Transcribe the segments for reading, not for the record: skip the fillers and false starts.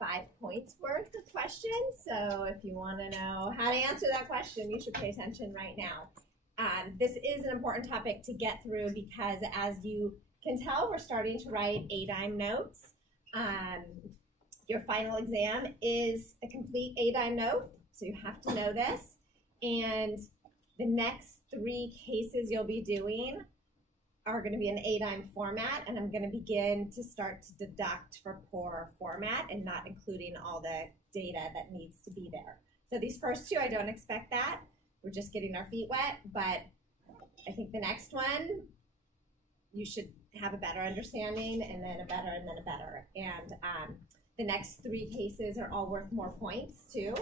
5 points worth of questions. So if you want to know how to answer that question, you should pay attention right now. This is an important topic to get through because, as you can tell, we're starting to write ADIME notes. Your final exam is a complete ADIME note, so you have to know this. And the next 3 cases you'll be doing are going to be in ADIME format, and I'm going to begin to start to deduct for poor format and not including all the data that needs to be there. So these first 2, I don't expect that. We're just getting our feet wet, but I think the next one, you should have a better understanding, and then a better, and then a better. And the next 3 cases are all worth more points too.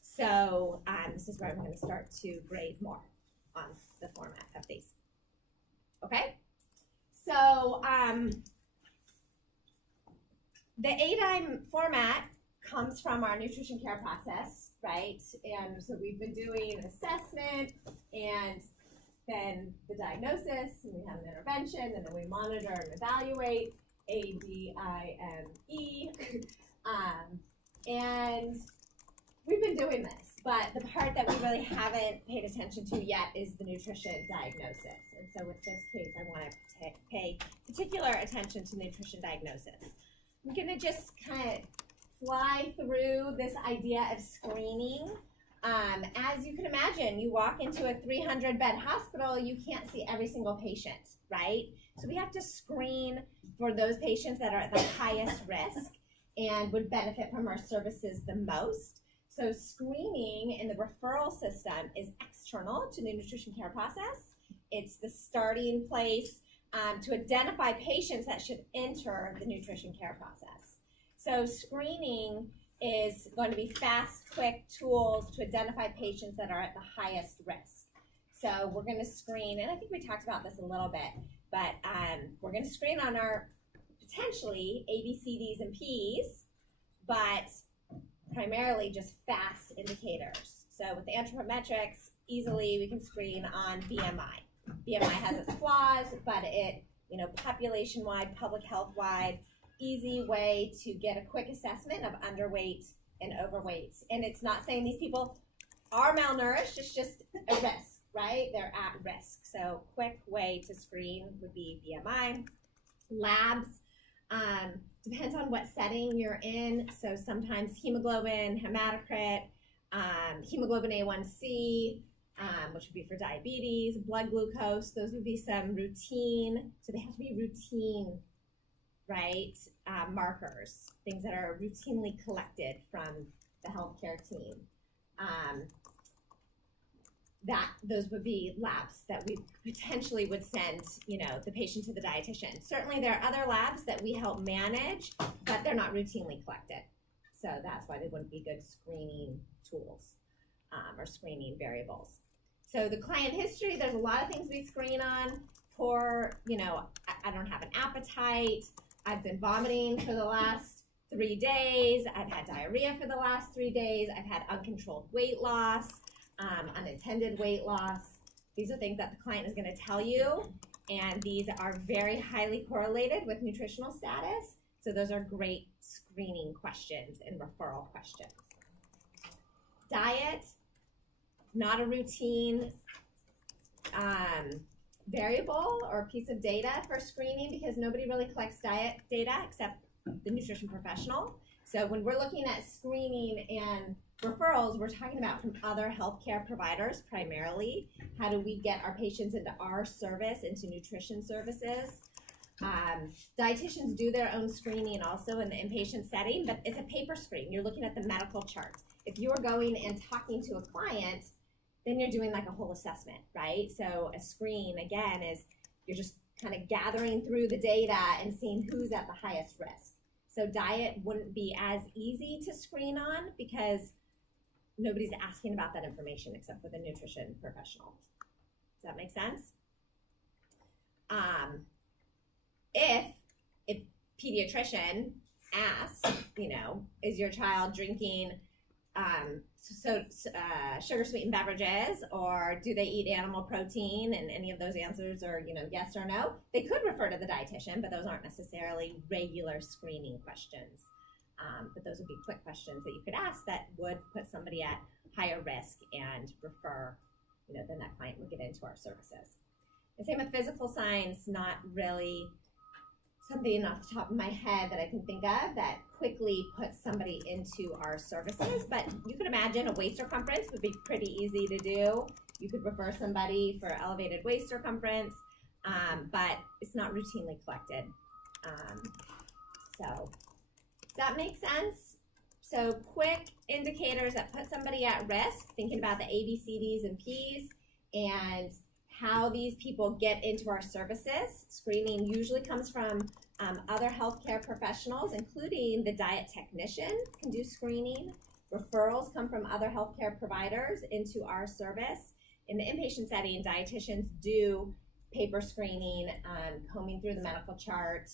So this is where I'm going to start to grade more on the format of these. Okay, so the ADIME format comes from our nutrition care process, right? And so we've been doing assessment and then the diagnosis, and we have an intervention, and then we monitor and evaluate, ADIME. And we've been doing this, but the part that we really haven't paid attention to yet is the nutrition diagnosis. And so with this case, I want to pay particular attention to nutrition diagnosis. I'm going to just kind of fly through this idea of screening. As you can imagine, you walk into a 300-bed hospital, you can't see every single patient, right? So we have to screen for those patients that are at the highest risk and would benefit from our services the most. So screening in the referral system is external to the nutrition care process. It's the starting place to identify patients that should enter the nutrition care process. So screening is going to be fast, quick tools to identify patients that are at the highest risk. So we're going to screen, and I think we talked about this a little bit, but we're going to screen on our potentially A, B, C, Ds, and Ps, but primarily just fast indicators. So with the anthropometrics, easily we can screen on BMI. BMI has its flaws, but it, population-wide, public health-wide, easy way to get a quick assessment of underweight and overweight. And it's not saying these people are malnourished, it's just a risk, right? They're at risk. So quick way to screen would be BMI. Labs, depends on what setting you're in. So sometimes hemoglobin, hematocrit, hemoglobin A1C, which would be for diabetes, blood glucose, those would be some routine. So they have to be routine, right? Markers, things that are routinely collected from the healthcare team. Those would be labs that we potentially would send, the patient to the dietitian. Certainly there are other labs that we help manage, but they're not routinely collected. So that's why they wouldn't be good screening tools or screening variables. So the client history, there's a lot of things we screen on. Poor, I don't have an appetite. I've been vomiting for the last 3 days. I've had diarrhea for the last 3 days. I've had uncontrolled weight loss, unattended weight loss. These are things that the client is going to tell you, and these are very highly correlated with nutritional status. So those are great screening questions and referral questions. Diet, not a routine variable or piece of data for screening because nobody really collects diet data except the nutrition professional. So when we're looking at screening and referrals, we're talking about from other healthcare providers primarily. How do we get our patients into our service, into nutrition services? Dietitians do their own screening also in the inpatient setting, but it's a paper screen. You're looking at the medical chart. If you're going and talking to a client, then you're doing like a whole assessment, right? So a screen, again, is you're just kind of gathering through the data and seeing who's at the highest risk. So diet wouldn't be as easy to screen on because nobody's asking about that information except for the nutrition professional. Does that make sense? If a pediatrician asks, is your child drinking sugar sweetened beverages, or do they eat animal protein, and any of those answers are yes or no, they could refer to the dietitian, but those aren't necessarily regular screening questions. But those would be quick questions that you could ask that would put somebody at higher risk and refer, then that client would get into our services. And same with physical signs, not really something off the top of my head that I can think of that quickly puts somebody into our services. But you could imagine a waist circumference would be pretty easy to do. You could refer somebody for elevated waist circumference, but it's not routinely collected. So does that make sense? So quick indicators that put somebody at risk, thinking about the A, B, C, Ds, and Ps, and how these people get into our services. Screening usually comes from other healthcare professionals, including the diet technician can do screening. Referrals come from other healthcare providers into our service. In the inpatient setting, dietitians do paper screening, combing through the medical chart,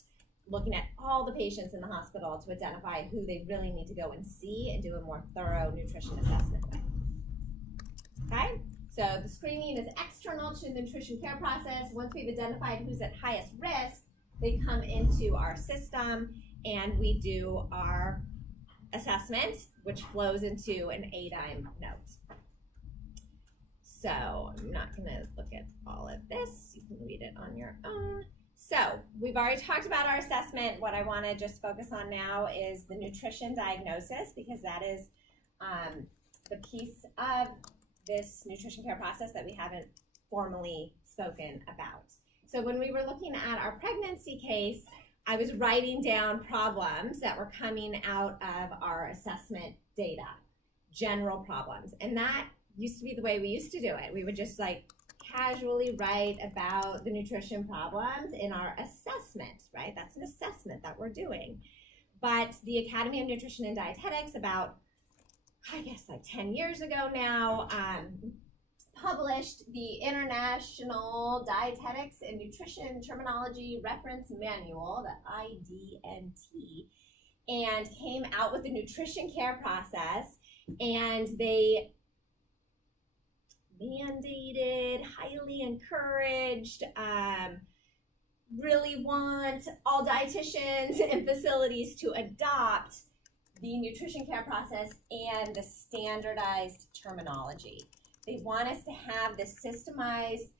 looking at all the patients in the hospital to identify who they really need to go and see and do a more thorough nutrition assessment with. Okay? So the screening is external to the nutrition care process. Once we've identified who's at highest risk, they come into our system and we do our assessment, which flows into an ADIME note. So I'm not going to look at all of this. You can read it on your own. So we've already talked about our assessment. What I want to just focus on now is the nutrition diagnosis, because that is the piece of this nutrition care process that we haven't formally spoken about. So when we were looking at our pregnancy case, I was writing down problems that were coming out of our assessment data, general problems. And that used to be the way we used to do it. We would just casually write about the nutrition problems in our assessment, right? That's an assessment that we're doing. But the Academy of Nutrition and Dietetics, about, 10 years ago now, published the International Dietetics and Nutrition Terminology Reference Manual, the IDNT, and came out with the nutrition care process, and they mandated, highly encouraged, really want all dietitians and facilities to adopt the nutrition care process and the standardized terminology. They want us to have this systemized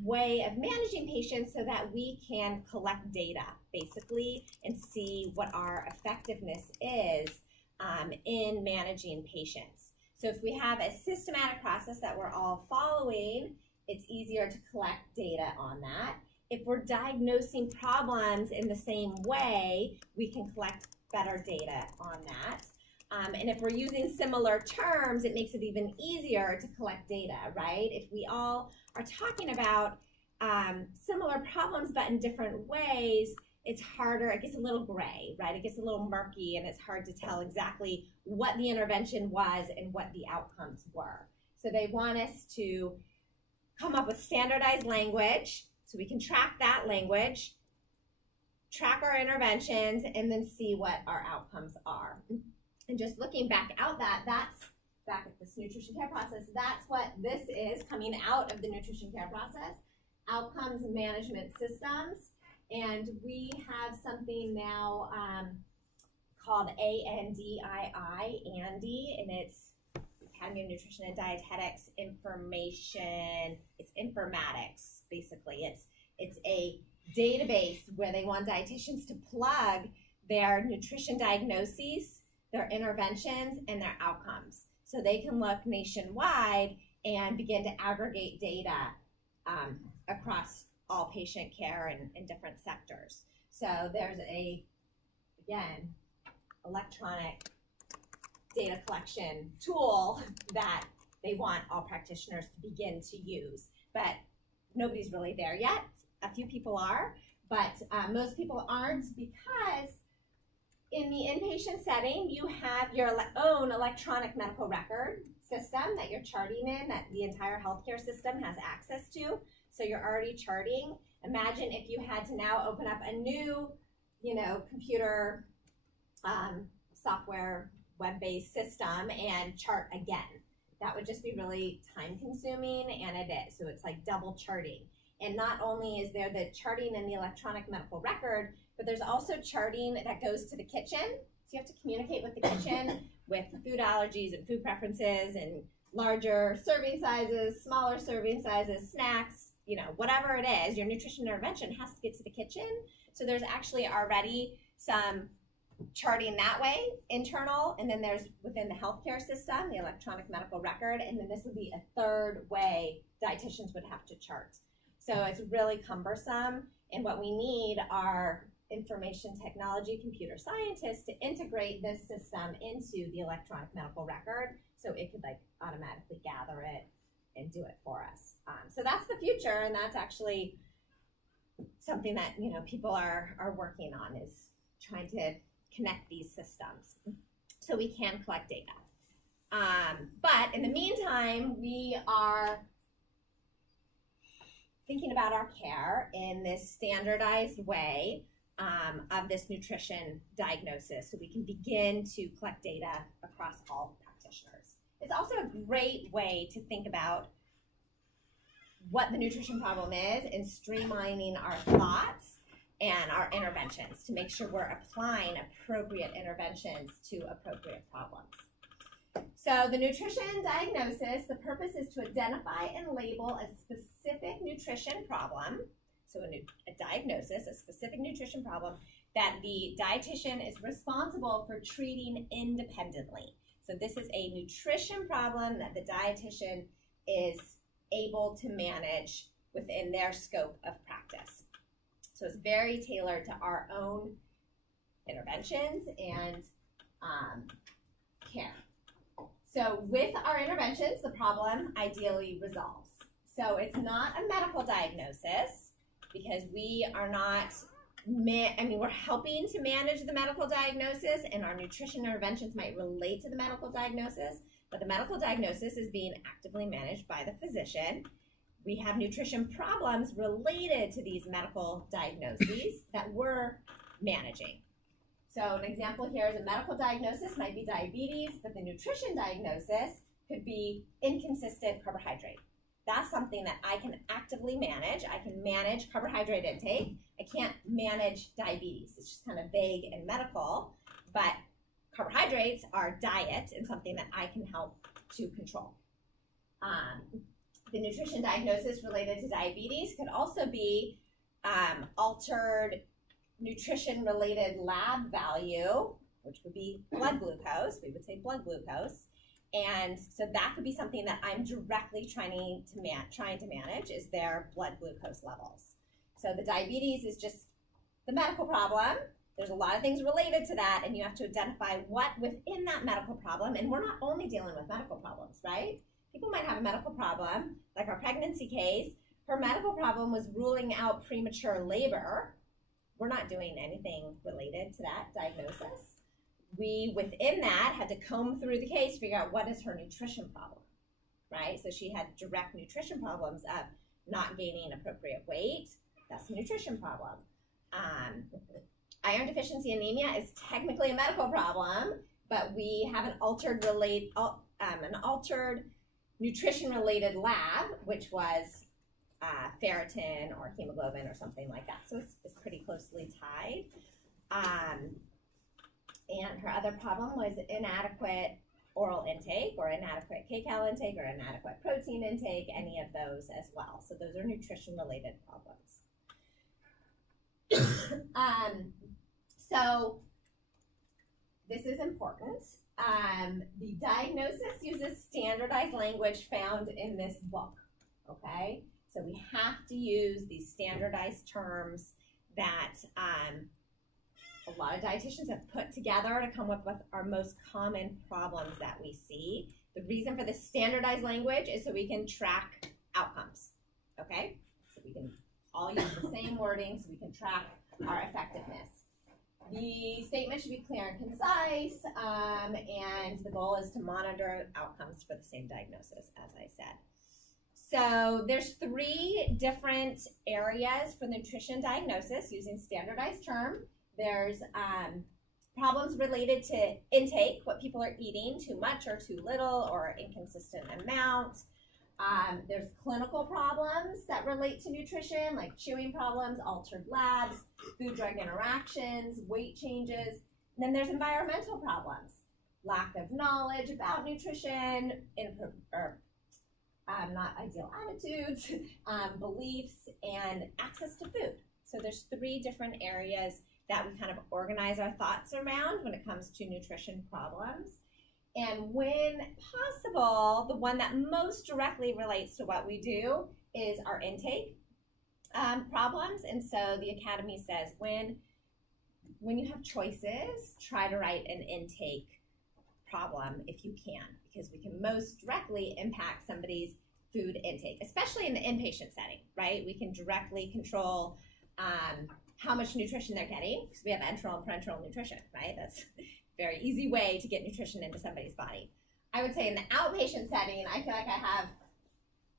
way of managing patients so that we can collect data, basically, and see what our effectiveness is in managing patients. So if we have a systematic process that we're all following, it's easier to collect data on that. If we're diagnosing problems in the same way, we can collect better data on that. And if we're using similar terms, it makes it even easier to collect data, right? If we all are talking about similar problems but in different ways, it's harder, it gets a little gray, right? It gets a little murky, and it's hard to tell exactly what the intervention was and what the outcomes were. So they want us to come up with standardized language so we can track that language, track our interventions, and then see what our outcomes are. And just looking back at this nutrition care process, that's what this is coming out of the nutrition care process, outcomes management systems. And we have something now called ANDII, ANDI, and it's Academy of Nutrition and Dietetics information. It's informatics, basically. It's a database where they want dietitians to plug their nutrition diagnoses, their interventions, and their outcomes. So they can look nationwide and begin to aggregate data across all patient care in different sectors. So there's again, electronic data collection tool that they want all practitioners to begin to use. But nobody's really there yet. A few people are, but most people aren't, because in the inpatient setting, you have your own electronic medical record system that you're charting in, that the entire healthcare system has access to. So you're already charting. Imagine if you had to now open up a new, computer software web-based system and chart again. That would just be really time-consuming, and it is. So it's like double charting. And not only is there the charting in the electronic medical record, but there's also charting that goes to the kitchen. So you have to communicate with the kitchen with food allergies and food preferences and larger serving sizes, smaller serving sizes, snacks, you know, whatever it is, your nutrition intervention has to get to the kitchen. So there's actually already some charting that way, internal, and then there's within the healthcare system, the electronic medical record, and then this would be a third way dietitians would have to chart. So it's really cumbersome, and what we need are information technology computer scientists to integrate this system into the electronic medical record so it could like automatically gather it and do it for us. So that's the future, and that's actually something that, you know, people are working on, is trying to connect these systems so we can collect data. But in the meantime, we are thinking about our care in this standardized way of this nutrition diagnosis so we can begin to collect data across all practitioners. It's also a great way to think about what the nutrition problem is and streamlining our thoughts and our interventions to make sure we're applying appropriate interventions to appropriate problems. So the nutrition diagnosis, the purpose is to identify and label a specific nutrition problem, so a diagnosis, a specific nutrition problem that the dietitian is responsible for treating independently. So this is a nutrition problem that the dietitian is able to manage within their scope of practice. So it's very tailored to our own interventions and care. So with our interventions, the problem ideally resolves. So it's not a medical diagnosis because we are not, we're helping to manage the medical diagnosis, and our nutrition interventions might relate to the medical diagnosis, but the medical diagnosis is being actively managed by the physician. We have nutrition problems related to these medical diagnoses that we're managing. So an example here is a medical diagnosis might be diabetes, but the nutrition diagnosis could be inconsistent carbohydrate. That's something that I can actively manage. I can manage carbohydrate intake. I can't manage diabetes. It's just kind of vague and medical, but carbohydrates are diet and something that I can help to control. The nutrition diagnosis related to diabetes could also be altered nutrition-related lab value, which would be blood glucose. We would say blood glucose. And so that could be something that I'm directly trying to manage, is their blood glucose levels. So the diabetes is just the medical problem. There's a lot of things related to that, and you have to identify what within that medical problem, and we're not only dealing with medical problems, right? People might have a medical problem, like our pregnancy case. Her medical problem was ruling out premature labor. We're not doing anything related to that diagnosis. We, within that, had to comb through the case, figure out what is her nutrition problem, right? So she had direct nutrition problems of not gaining appropriate weight. That's a nutrition problem. Iron deficiency anemia is technically a medical problem, but we have an altered nutrition-related lab, which was ferritin or hemoglobin or something like that. So it's pretty closely tied. And her other problem was inadequate oral intake or inadequate kcal intake or inadequate protein intake, any of those as well. So those are nutrition-related problems. So this is important. The diagnosis uses standardized language found in this book, okay? So we have to use these standardized terms that a lot of dietitians have put together to come up with our most common problems that we see. The reason for this standardized language is so we can track outcomes, okay? So we can all use the same wording so we can track our effectiveness. The statement should be clear and concise, and the goal is to monitor outcomes for the same diagnosis, as I said. So there's 3 different areas for nutrition diagnosis using standardized term. There's problems related to intake, what people are eating, too much or too little or inconsistent amount. There's clinical problems that relate to nutrition, like chewing problems, altered labs, food-drug interactions, weight changes. And then there's environmental problems, lack of knowledge about nutrition, not ideal attitudes, beliefs, and access to food. So there's 3 different areas that we kind of organize our thoughts around when it comes to nutrition problems. And when possible, the one that most directly relates to what we do is our intake problems. And so the Academy says when you have choices, try to write an intake problem if you can, because we can most directly impact somebody's food intake, especially in the inpatient setting, right? We can directly control how much nutrition they're getting, because we have enteral and parenteral nutrition, right? That's very easy way to get nutrition into somebody's body. I would say in the outpatient setting, I feel like I have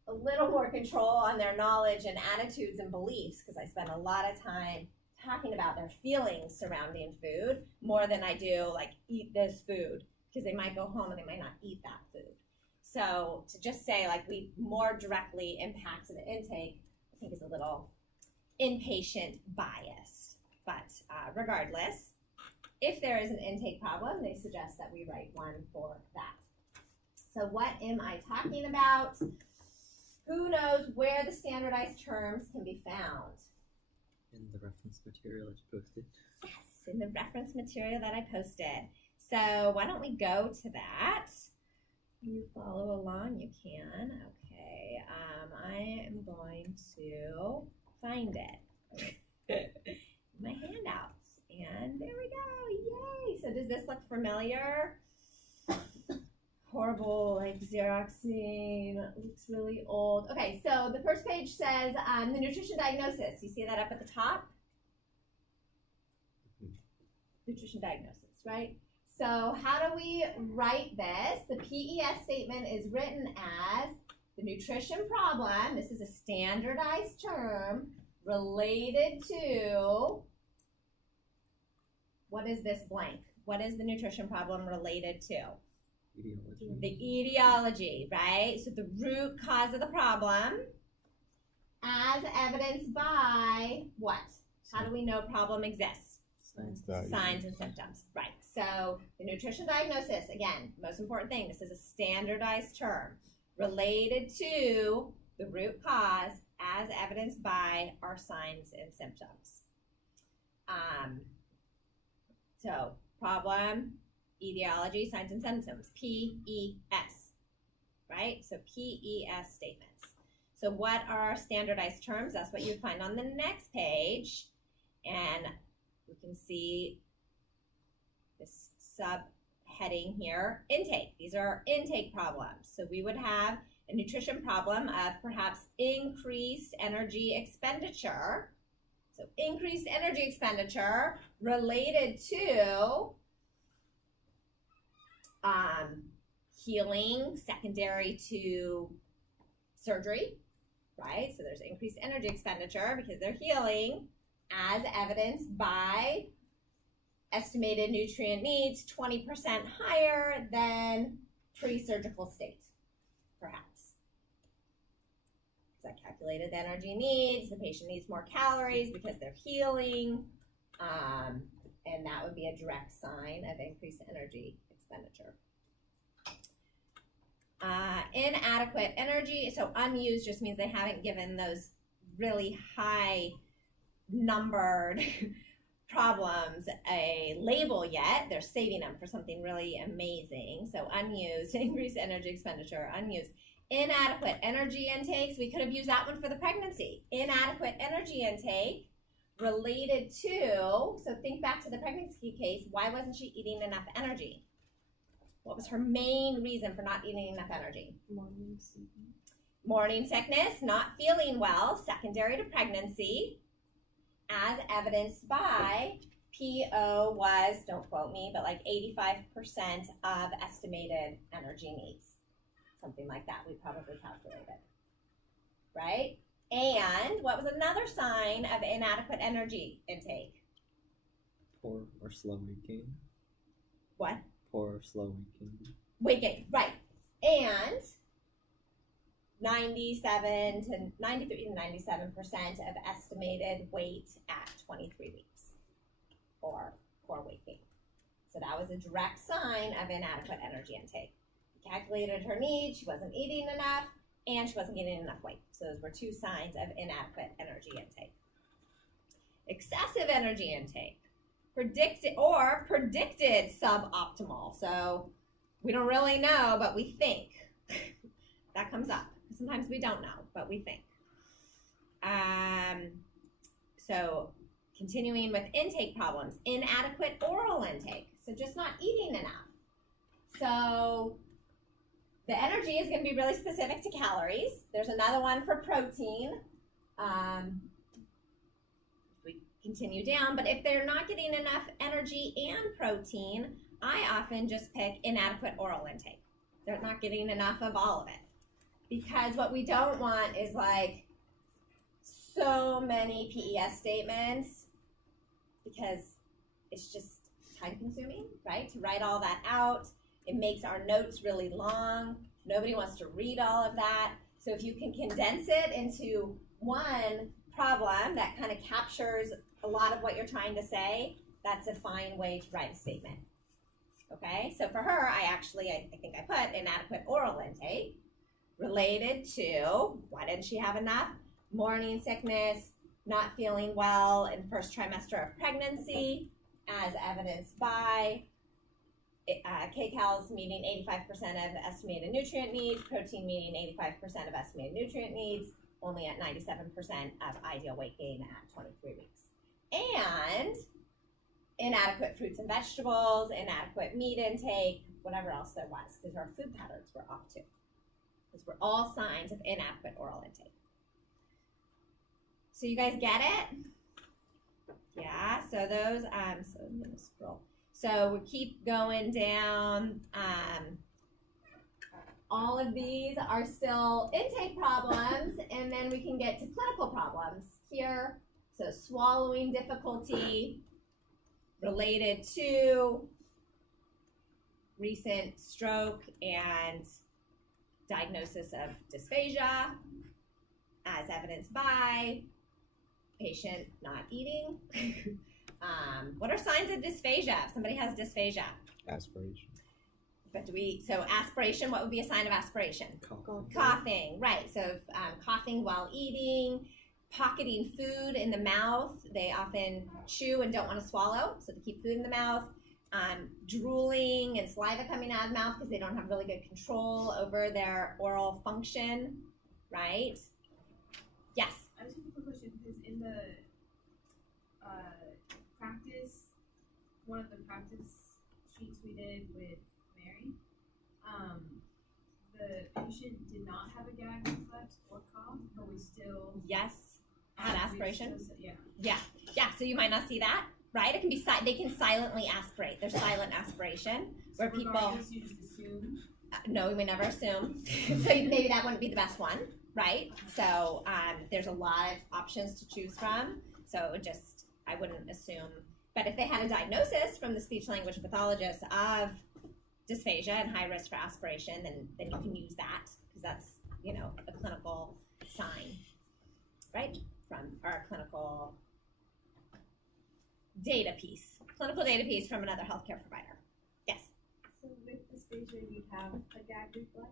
a little more control on their knowledge and attitudes and beliefs, because I spend a lot of time talking about their feelings surrounding food more than I do like eat this food, because they might go home and they might not eat that food. So to just say like we more directly impact the intake, I think is a little inpatient biased. But regardless, if there is an intake problem, they suggest that we write one for that. So what am I talking about? Who knows where the standardized terms can be found? In the reference material that you posted. Yes, in the reference material that I posted. So why don't we go to that? You follow along, you can. Okay, I am going to find it. My handouts. And there we go. Yay! So does this look familiar? Horrible, like Xeroxing. Looks really old. Okay, so the first page says the nutrition diagnosis. You see that up at the top? Nutrition diagnosis, right? So how do we write this? The PES statement is written as the nutrition problem. This is a standardized term related to, what is this blank? What is the nutrition problem related to? Etiology. The etiology, right? So the root cause of the problem, as evidenced by what? How do we know problem exists? Signs and symptoms, right? So the nutrition diagnosis, again, most important thing, this is a standardized term related to the root cause as evidenced by our signs and symptoms. So problem, etiology, signs and symptoms, PES, right? So PES statements. So what are our standardized terms? That's what you find on the next page. And we can see this subheading here, intake. These are our intake problems. So we would have a nutrition problem of perhaps increased energy expenditure. So increased energy expenditure related to healing secondary to surgery, right? So there's increased energy expenditure because they're healing, as evidenced by estimated nutrient needs 20% higher than pre-surgical state, perhaps. So I calculated the energy needs. The patient needs more calories because they're healing, and that would be a direct sign of increased energy expenditure. Inadequate energy, so unused just means they haven't given those really high numbered problems a label yet. They're saving them for something really amazing. So unused, increased energy expenditure, unused. Inadequate energy intakes, we could have used that one for the pregnancy. Inadequate energy intake related to, so think back to the pregnancy case, why wasn't she eating enough energy? What was her main reason for not eating enough energy? Morning sickness. Morning sickness, not feeling well, secondary to pregnancy, as evidenced by PO was, don't quote me, but like 85% of estimated energy needs. Something like that we probably calculated, right? And what was another sign of inadequate energy intake? Poor or slow weight gain. What? Poor or slow weight gain. Weight gain, right. And 93 to 97% of estimated weight at 23 weeks or core weight gain. So that was a direct sign of inadequate energy intake. We calculated her needs, she wasn't eating enough, and she wasn't getting enough weight. So those were two signs of inadequate energy intake. Excessive energy intake, predicted suboptimal. So we don't really know, but we think. That comes up. Sometimes we don't know, but we think. So continuing with intake problems, inadequate oral intake. So just not eating enough. So the energy is going to be really specific to calories. There's another one for protein. We continue down, but if they're not getting enough energy and protein, I often just pick inadequate oral intake. They're not getting enough of all of it. Because what we don't want is like so many PES statements, because it's just time consuming, right? To write all that out. It makes our notes really long. Nobody wants to read all of that. So if you can condense it into one problem that kind of captures a lot of what you're trying to say, that's a fine way to write a statement. Okay, so for her, I think I put inadequate oral intake related to, why didn't she have enough? Morning sickness, not feeling well in first trimester of pregnancy, as evidenced by kcals meeting 85% of estimated nutrient needs, protein meeting 85% of estimated nutrient needs, only at 97% of ideal weight gain at 23 weeks. And inadequate fruits and vegetables, inadequate meat intake, whatever else there was, because our food patterns were off too. Those were all signs of inadequate oral intake. So you guys get it? Yeah, so those, so I'm gonna scroll. So we keep going down. All of these are still intake problems, and then we can get to clinical problems here. So swallowing difficulty related to recent stroke and diagnosis of dysphagia, as evidenced by patient not eating. What are signs of dysphagia? If somebody has dysphagia. Aspiration. But so aspiration, what would be a sign of aspiration? Coughing. Coughing, right. So coughing while eating, pocketing food in the mouth. They often chew and don't want to swallow, so they keep food in the mouth. Drooling and saliva coming out of the mouth because they don't have really good control over their oral function, right? Yes? I just have a quick question, because in the practice, one of the practice sheets we did with Mary, the patient did not have a gag reflex or cough, but we still... Yes, had aspiration? Yeah. Yeah, so you might not see that, right? It can be, they can silently aspirate. There's silent aspiration, where so people... you just assume? No, we never assume. So maybe that wouldn't be the best one, right? So there's a lot of options to choose from. So I wouldn't assume. But if they had a diagnosis from the speech-language pathologist of dysphagia and high risk for aspiration, then you can use that, because that's, a clinical sign, right? From our clinical data piece from another healthcare provider. Yes? So with dysphagia, you have a gag reflex?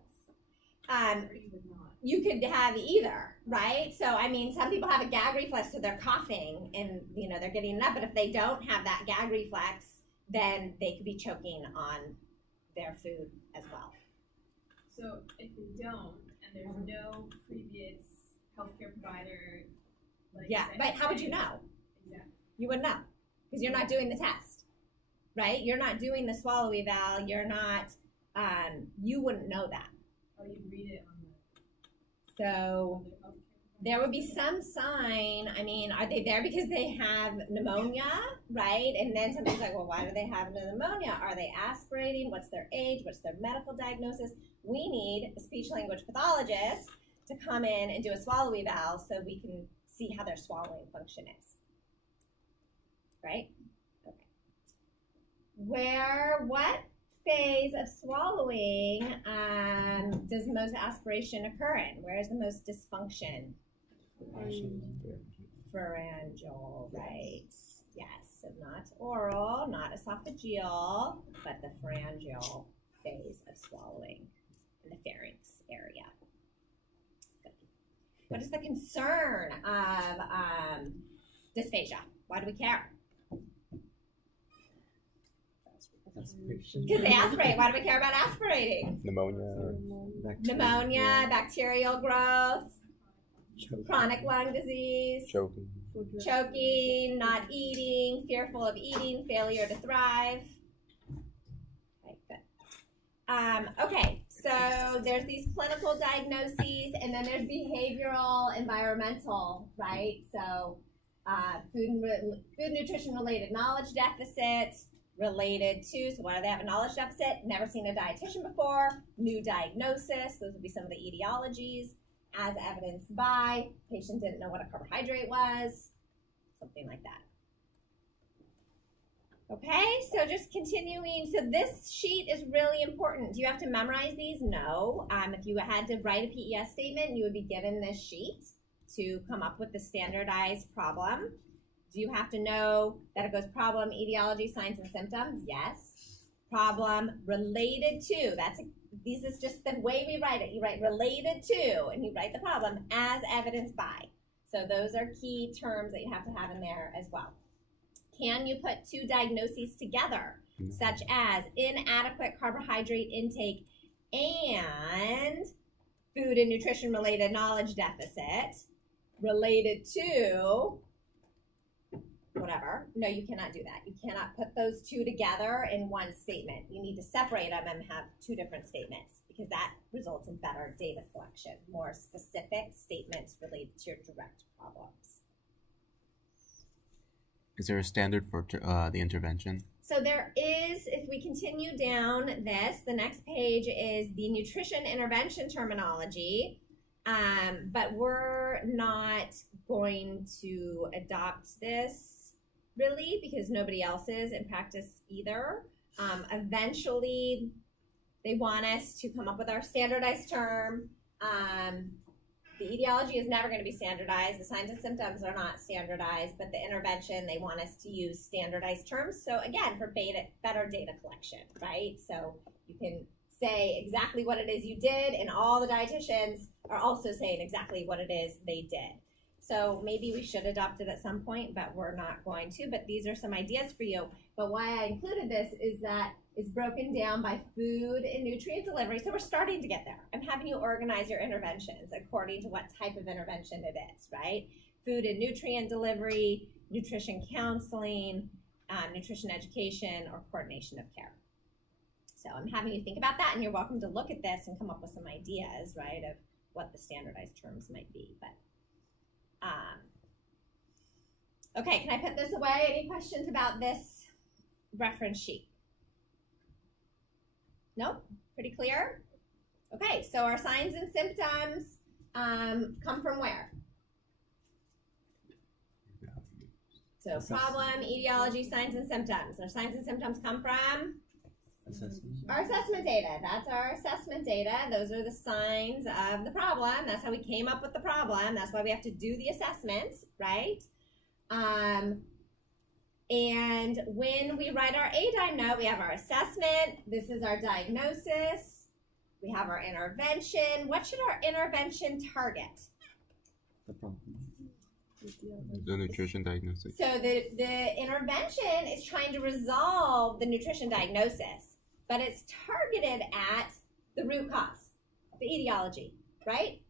Or you would not? You could have either, right? So, some people have a gag reflex, so they're coughing and, they're getting it up. But if they don't have that gag reflex, then they could be choking on their food as well. So if they don't, and there's no previous healthcare provider, but how would you know? Exactly. You wouldn't know, because you're not doing the test, right? You're not doing the swallow eval. You're not, you wouldn't know that. Oh, you read it on So there would be some sign. Are they there because they have pneumonia, right? And then somebody's like, well, why do they have pneumonia? Are they aspirating? What's their age? What's their medical diagnosis? We need a speech-language pathologist to come in and do a swallow eval so we can see how their swallowing function is, right? Okay. What phase of swallowing does most aspiration occur in? Where is the most dysfunction? Pharyngeal, right? Yes, so not oral, not esophageal, but the pharyngeal phase of swallowing in the pharynx area. Good. What is the concern of dysphagia? Why do we care? Aspiration. Because they aspirate. Why do we care about aspirating? Pneumonia. Pneumonia, bacterial growth, Choke. chronic lung disease, Choking. choking, not eating, fearful of eating, failure to thrive. Okay, good. Okay, so there's these clinical diagnoses, and then there's behavioral, environmental, right? So food nutrition related knowledge deficit related to, so why do they have a knowledge deficit? Never seen a dietitian before. New diagnosis, those would be some of the etiologies. As evidenced by, patient didn't know what a carbohydrate was, something like that. Okay, so just continuing. So this sheet is really important. Do you have to memorize these? No. If you had to write a PES statement, you would be given this sheet to come up with the standardized problem. Do you have to know that it goes problem, etiology, signs, and symptoms? Yes. Problem related to. This is just the way we write it. You write related to, and you write the problem as evidenced by. So those are key terms that you have to have in there as well. Can you put two diagnoses together, such as inadequate carbohydrate intake and food and nutrition related knowledge deficit related to whatever? No, you cannot do that. You cannot put those two together in one statement. You need to separate them and have two different statements because that results in better data collection, more specific statements related to your direct problems. Is there a standard for the intervention? So there is, if we continue down this, the next page is the nutrition intervention terminology, but we're not going to adopt this really because nobody else is in practice either. Eventually, they want us to come up with our standardized term. The etiology is never going to be standardized. The signs and symptoms are not standardized, but the intervention, they want us to use standardized terms. So again, for better data collection, right? So you can say exactly what it is you did, and all the dietitians are also saying exactly what it is they did. So maybe we should adopt it at some point, but we're not going to. But these are some ideas for you. But why I included this is that it's broken down by food and nutrient delivery. So we're starting to get there. I'm having you organize your interventions according to what type of intervention it is, right? Food and nutrient delivery, nutrition counseling, nutrition education, or coordination of care. So I'm having you think about that, and you're welcome to look at this and come up with some ideas, right, of what the standardized terms might be. But okay, can I put this away? Any questions about this reference sheet? Nope, pretty clear? Okay, so our signs and symptoms come from where? So problem, etiology, signs and symptoms. Our signs and symptoms come from? Assessment. Our assessment data. That's our assessment data. Those are the signs of the problem. That's how we came up with the problem. That's why we have to do the assessment, right? And when we write our ADIME note, we have our assessment. This is our diagnosis. We have our intervention. What should our intervention target? The problem. The nutrition diagnosis. So the intervention is trying to resolve the nutrition diagnosis, but it's targeted at the root cause, the etiology, right?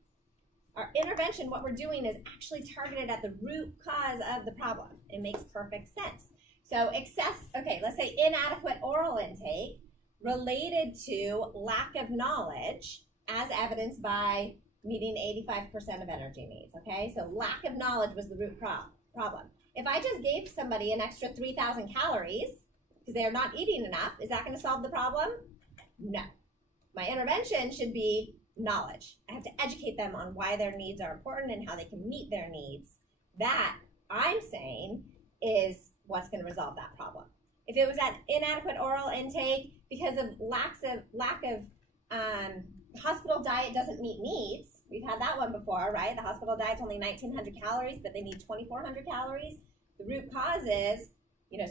Our intervention, what we're doing is actually targeted at the root cause of the problem. It makes perfect sense. So let's say inadequate oral intake related to lack of knowledge as evidenced by meeting 85% of energy needs, okay? So lack of knowledge was the root problem. If I just gave somebody an extra 3,000 calories because they're not eating enough, is that going to solve the problem? No. My intervention should be knowledge. I have to educate them on why their needs are important and how they can meet their needs. That, I'm saying, is what's going to resolve that problem. if it was at inadequate oral intake because of lack of hospital diet doesn't meet needs. We've had that one before, right? The hospital diet's only 1,900 calories, but they need 2,400 calories. The root cause is,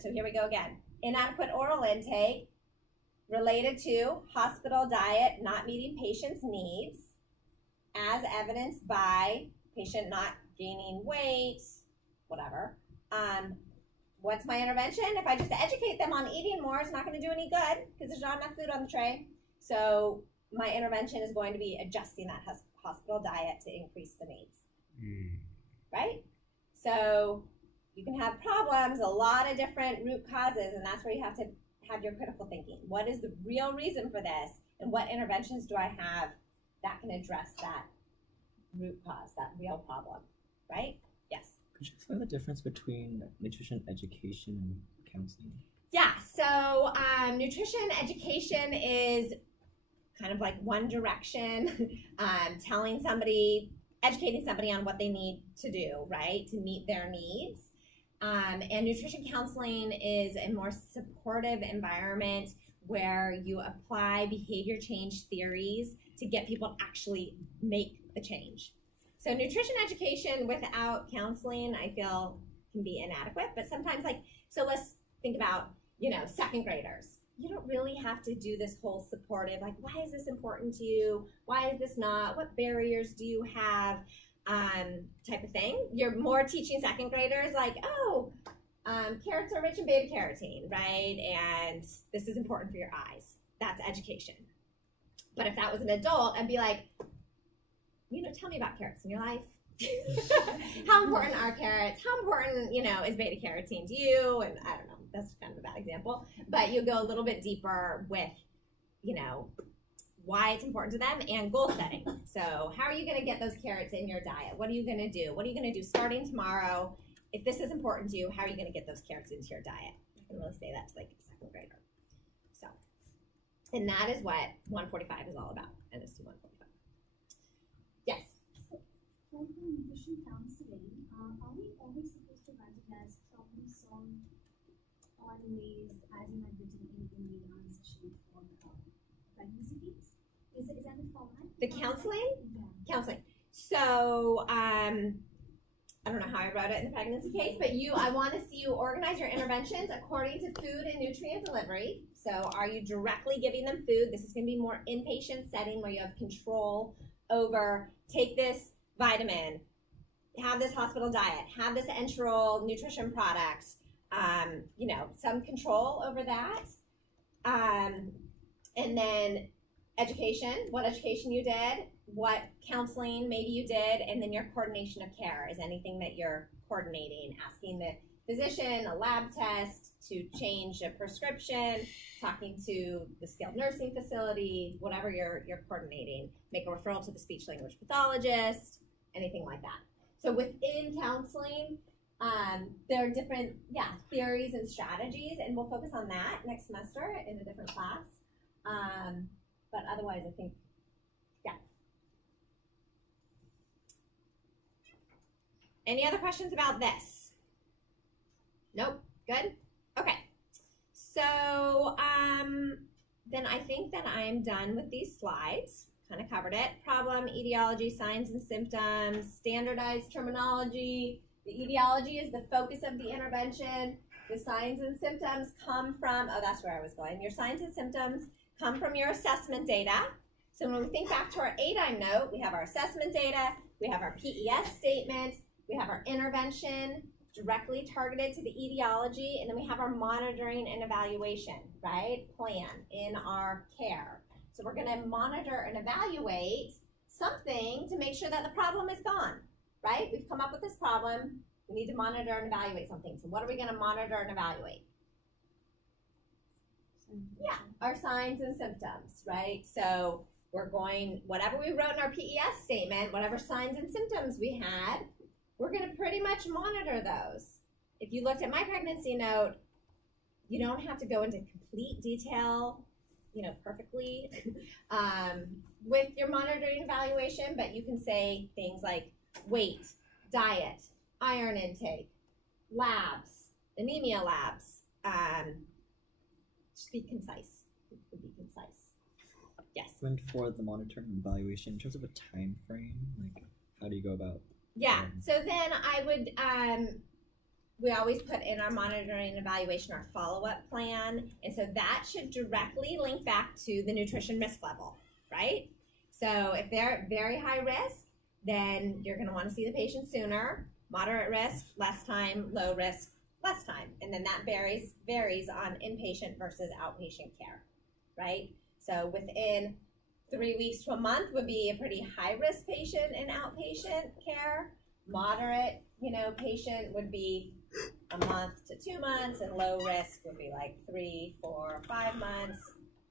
so here we go again. Inadequate oral intake related to hospital diet not meeting patient's needs, as evidenced by patient not gaining weight, whatever. What's my intervention? If I just educate them on eating more, it's not going to do any good because there's not enough food on the tray. So my intervention is going to be adjusting that hospital diet to increase the needs, right? So you can have problems, a lot of different root causes, and that's where you have to have your critical thinking. What is the real reason for this, and what interventions do I have that can address that root cause, that real problem, right? Yes? Could you explain the difference between nutrition education and counseling? Yeah, so nutrition education is kind of like one direction, educating somebody on what they need to do, right, to meet their needs. And nutrition counseling is a more supportive environment where you apply behavior change theories to get people to actually make a change. So nutrition education without counseling, I feel, can be inadequate. But sometimes, so let's think about, second graders. You don't really have to do this whole supportive, why is this important to you? Why is this not? What barriers do you have? Type of thing. You're more teaching second graders carrots are rich in beta carotene, right? And this is important for your eyes. That's education. But if that was an adult, I'd be like, tell me about carrots in your life. How important are carrots? How important, is beta carotene to you? And I don't know, that's kind of a bad example. But you go a little bit deeper with, why it's important to them and goal setting. So how are you going to get those carrots in your diet? What are you going to do? What are you going to do starting tomorrow? If this is important to you, how are you going to get those carrots into your diet? I can really say that to a second grader. So, and that is what 145 is all about, NST 145. Yes? So, for the nutrition counseling, are we always supposed to write it as problem solved always, as you had written in the answer sheet for pregnancy dates? Is that the format? The counseling? Yeah. Counseling. So, I don't know how I wrote it in the pregnancy case, but I want to see you organize your interventions according to food and nutrient delivery. So are you directly giving them food? This is going to be more inpatient setting where you have control over, take this vitamin, have this hospital diet, have this enteral nutrition product, some control over that. And then education, what education you did, what counseling maybe you did, and then your coordination of care is anything that you're coordinating, asking the physician, a lab test to change a prescription, talking to the skilled nursing facility, whatever you're coordinating, make a referral to the speech language pathologist, anything like that. So within counseling, there are different theories and strategies, and we'll focus on that next semester in a different class. But otherwise, I think, Any other questions about this? Nope. Good? Okay. So then I think that I'm done with these slides. Kind of covered it. Problem, etiology, signs and symptoms, standardized terminology. The etiology is the focus of the intervention. The signs and symptoms come from, that's where I was going. Your signs and symptoms come from your assessment data. So when we think back to our ADIME note, we have our assessment data, we have our PES statement, we have our intervention directly targeted to the etiology, and then we have our monitoring and evaluation, right, plan in our care. So we're going to monitor and evaluate something to make sure that the problem is gone, right? We've come up with this problem. We need to monitor and evaluate something. So what are we going to monitor and evaluate? Yeah, our signs and symptoms, right? So we're going, whatever we wrote in our PES statement, whatever signs and symptoms we had, we're going to pretty much monitor those. If you looked at my pregnancy note, you don't have to go into complete detail, perfectly with your monitoring evaluation, but you can say things like weight, diet, iron intake, labs, anemia labs, Just be concise. It would be concise. Yes. And for the monitoring and evaluation, in terms of a time frame, like how do you go about? Yeah. So then I would we always put in our monitoring and evaluation our follow-up plan, and so that should directly link back to the nutrition risk level, right? So if they're very high risk, then you're going to want to see the patient sooner. Moderate risk, less time. Low risk, less time. And then that varies on inpatient versus outpatient care, right? So within 3 weeks to a month would be a pretty high-risk patient in outpatient care. Moderate, patient would be a month to 2 months, and low risk would be like 3, 4, 5 months.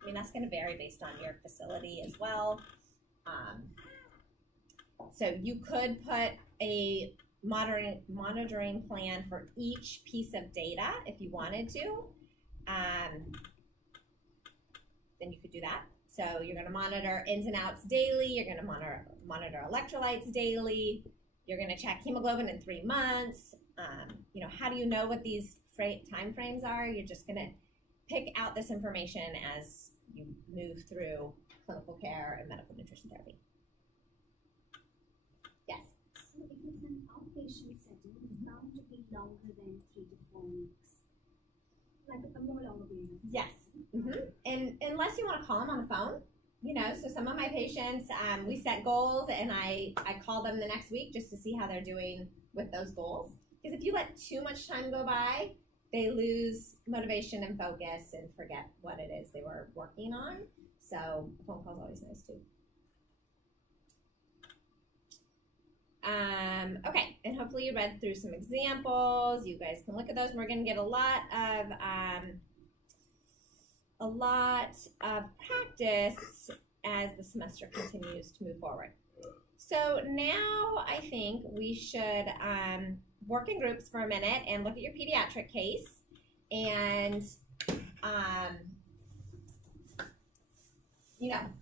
I mean, that's going to vary based on your facility as well. So you could put a monitoring plan for each piece of data if you wanted to. Then you could do that. So you're going to monitor ins and outs daily. You're going to monitor electrolytes daily. You're going to check hemoglobin in 3 months. How do you know what these time frames are? You're just going to pick out this information as you move through clinical care and medical nutrition therapy. Yes? So if it's an outpatient setting, it's bound to be longer than 3 to 4 weeks. Like a more longer period. Yes. And unless you want to call them on the phone, so some of my patients, we set goals and I call them the next week just to see how they're doing with those goals. Because if you let too much time go by, they lose motivation and focus and forget what it is they were working on. So a phone call is always nice too. Okay, and hopefully you read through some examples. You guys can look at those. And we're going to get a lot of practice as the semester continues to move forward. So now I think we should work in groups for a minute and look at your pediatric case and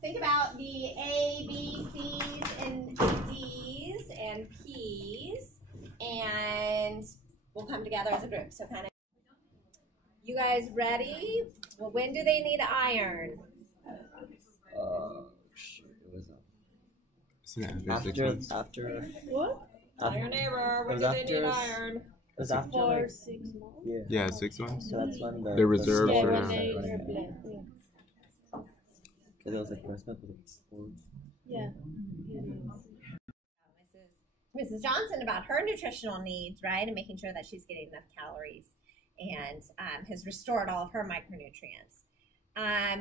think about the A, B, C's, and D's and P's, and we'll come together as a group. So kind of, you guys ready? Well, when do they need iron? Shoot, it was So after 6 months? after What? Tell your neighbor, when It do was they need after- iron? it was after 4 like, 6 months. Yeah, 6 months. so that's when the They're reserved Yeah, for when now. they Because replant. it was like breast milk was exposed. Yeah. Mrs. Johnson about her nutritional needs, right, and making sure that she's getting enough calories and has restored all of her micronutrients.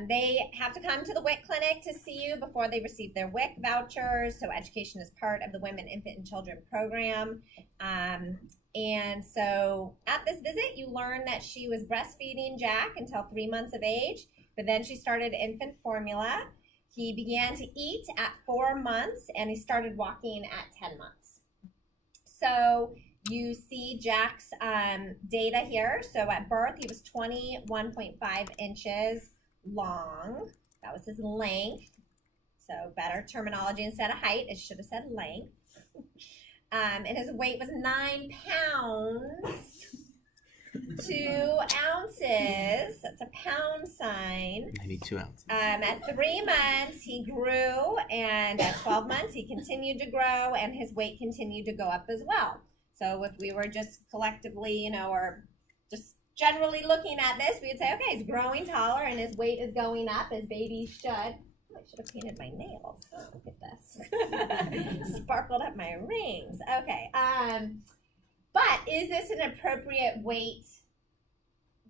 They have to come to the WIC clinic to see you before they receive their WIC vouchers. So education is part of the Women, Infant, and Children program. And so at this visit, you learn that she was breastfeeding Jack until 3 months of age, but then she started infant formula. He began to eat at 4 months, and he started walking at 10 months. So you see Jack's data here. So at birth, he was 21.5 inches long. That was his length. So better terminology instead of height. It should have said length. And his weight was 9 pounds, 2 ounces. That's a pound sign. 92 ounces. At 3 months, he grew, and at 12 months, he continued to grow, and his weight continued to go up as well. So if we were just collectively, or just generally looking at this, we would say, okay, he's growing taller, and his weight is going up, as babies should. Oh, I should have painted my nails. Oh, look at this. Sparkled up my rings. Okay. But is this an appropriate weight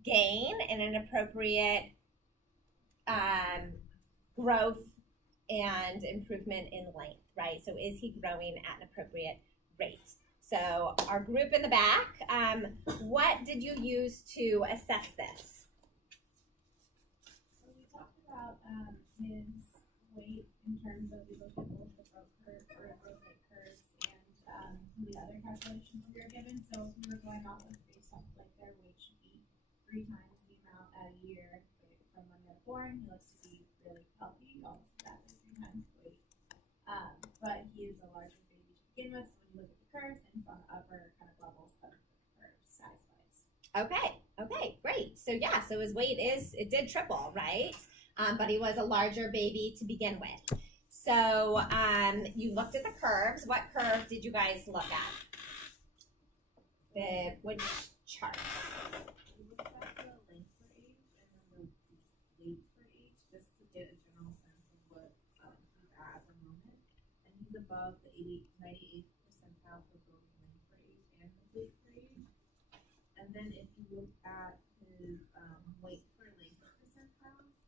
gain and an appropriate growth and improvement in length, right? So is he growing at an appropriate rate? So our group in the back, what did you use to assess this? So we talked about his weight in terms of we looked at both the growth curve or growth rate curves and some of the other calculations we were given. So if we were going off of based off like their weight should be 3 times the amount at a year from when they're born. He looks to be really healthy, almost exactly 3 times the weight. But he is a larger baby to begin with. So when you look at the curves, and it's on the upper kind of levels of the curves size-wise. Okay, Okay, great. So yeah, so his weight it did triple, right? But he was a larger baby to begin with. So you looked at the curves. What curve did you guys look at? Which chart? We looked at the length for age and then the weight for age, just to get a general sense of what he's at the moment. And he's above the 98th percentile for both length for age and the weight for age. And then if you look at his weight for length percentiles,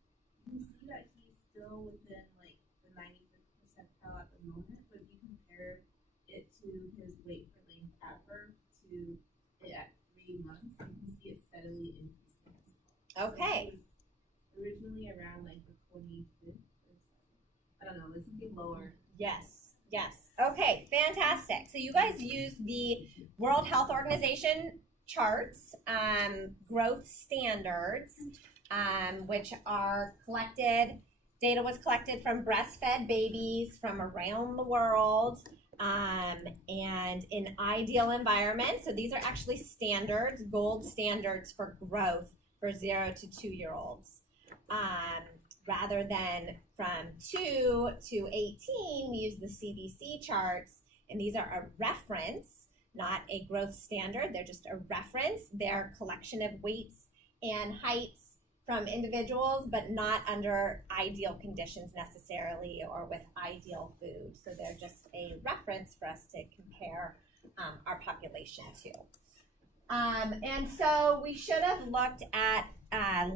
you can see that he's still within like the 95th percentile at the moment. But if you compare it to his weight for length at birth to it at 3 months, you can see it steadily increasing. Okay. So originally around like the 25th or so. I don't know, it's something lower. Yes, yes. Okay, fantastic. So you guys used the World Health Organization charts, growth standards, which are collected, data was collected from breastfed babies from around the world, and in ideal environments. So these are actually standards, gold standards for growth for 0 to 2-year-olds. Rather than from 2 to 18, we use the CDC charts, and these are a reference, not a growth standard. They're just a reference. They're a collection of weights and heights from individuals, but not under ideal conditions necessarily or with ideal food. So they're just a reference for us to compare our population to. And so we should have looked at